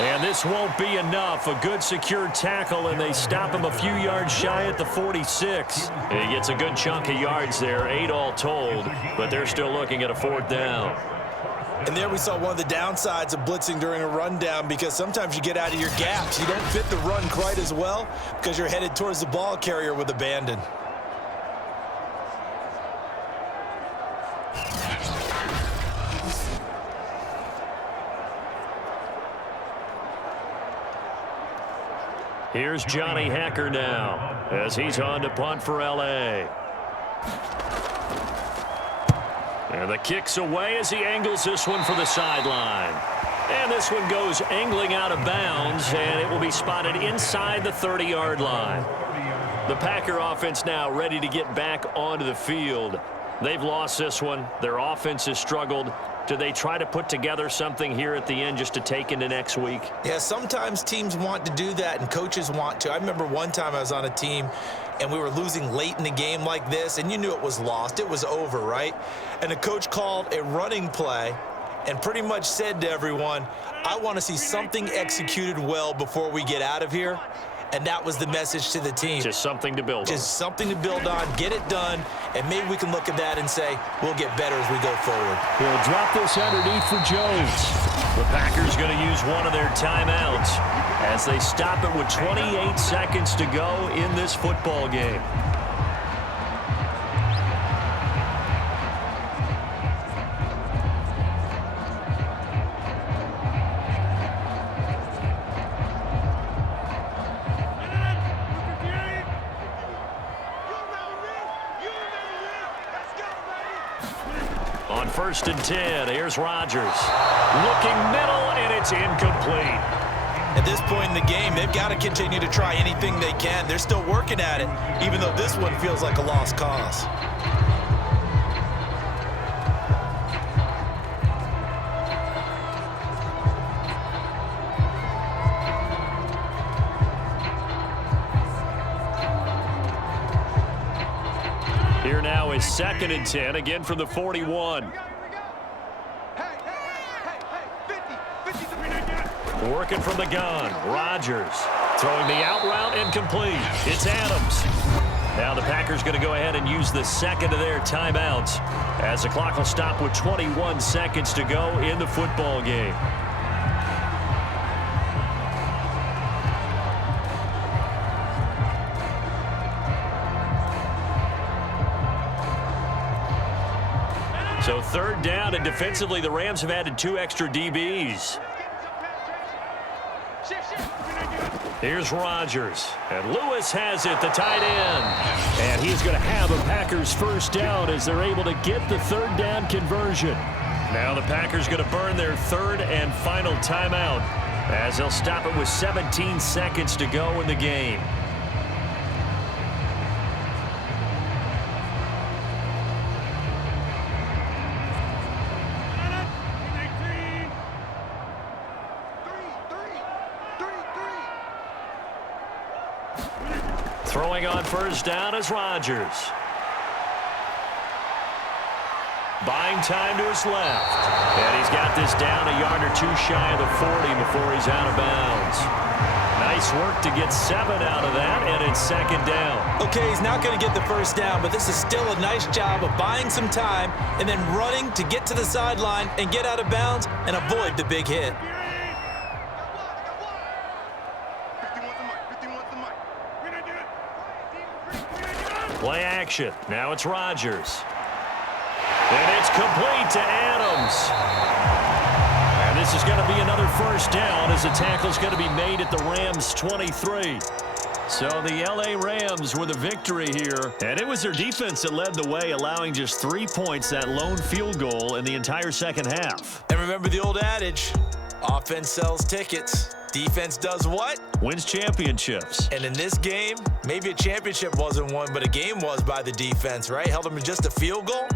And this won't be enough. A good secure tackle, and they stop him a few yards shy at the 46. And he gets a good chunk of yards there, 8 all told, but they're still looking at a 4th down. And there we saw one of the downsides of blitzing during a rundown, because sometimes you get out of your gaps. You don't fit the run quite as well because you're headed towards the ball carrier with abandon. Here's Johnny Hacker now as he's on to punt for L.A. And the kick's away as he angles this one for the sideline. And this one goes angling out of bounds, and it will be spotted inside the 30-yard line. The Packer offense now ready to get back onto the field. They've lost this one. Their offense has struggled. Do they try to put together something here at the end just to take into next week? Yeah, sometimes teams want to do that and coaches want to. I remember one time I was on a team and we were losing late in the game like this, and you knew it was lost. It was over, right? And the coach called a running play and pretty much said to everyone, I want to see something executed well before we get out of here. And that was the message to the team. Just something to build on. Just something to build on, get it done, and maybe we can look at that and say, we'll get better as we go forward. He'll drop this underneath for Jones. The Packers going to use one of their timeouts as they stop it with 28 seconds to go in this football game. On 1st and 10, here's Rodgers. Looking middle, and it's incomplete. At this point in the game, they've got to continue to try anything they can. They're still working at it, even though this one feels like a lost cause. Here now is 2nd and 10, again from the 41. Working from the gun, Rodgers throwing the out route incomplete. It's Adams. Now the Packers going to go ahead and use the second of their timeouts as the clock will stop with 21 seconds to go in the football game. So 3rd down, and defensively the Rams have added 2 extra DBs. Here's Rodgers, and Lewis has it, the tight end. And he's going to have a Packers first down as they're able to get the 3rd down conversion. Now the Packers going to burn their 3rd and final timeout as they'll stop it with 17 seconds to go in the game. Throwing on first down is Rodgers. Buying time to his left. And he's got this down a yard or 2 shy of the 40 before he's out of bounds. Nice work to get 7 out of that, and it's 2nd down. Okay, he's not going to get the first down, but this is still a nice job of buying some time and then running to get to the sideline and get out of bounds and avoid the big hit. Play action. Now it's Rodgers. And it's complete to Adams. And this is going to be another first down as the tackle's going to be made at the Rams' 23. So the L.A. Rams with a victory here. And it was their defense that led the way, allowing just 3 points, that lone field goal in the entire second half. And remember the old adage, offense sells tickets. Defense does what? Wins championships. And in this game, maybe a championship wasn't won, but a game was by the defense, right? Held them to just a field goal.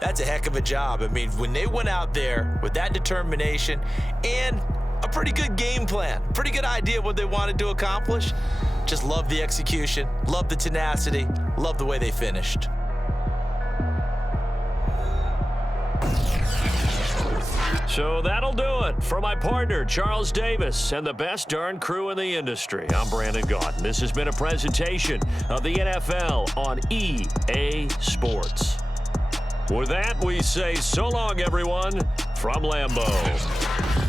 That's a heck of a job. I mean, when they went out there with that determination and a pretty good game plan, pretty good idea what they wanted to accomplish, just love the execution, love the tenacity, love the way they finished. So that'll do it for my partner, Charles Davis, and the best darn crew in the industry. I'm Brandon Gaudin. This has been a presentation of the NFL on EA Sports. With that, we say so long, everyone, from Lambeau.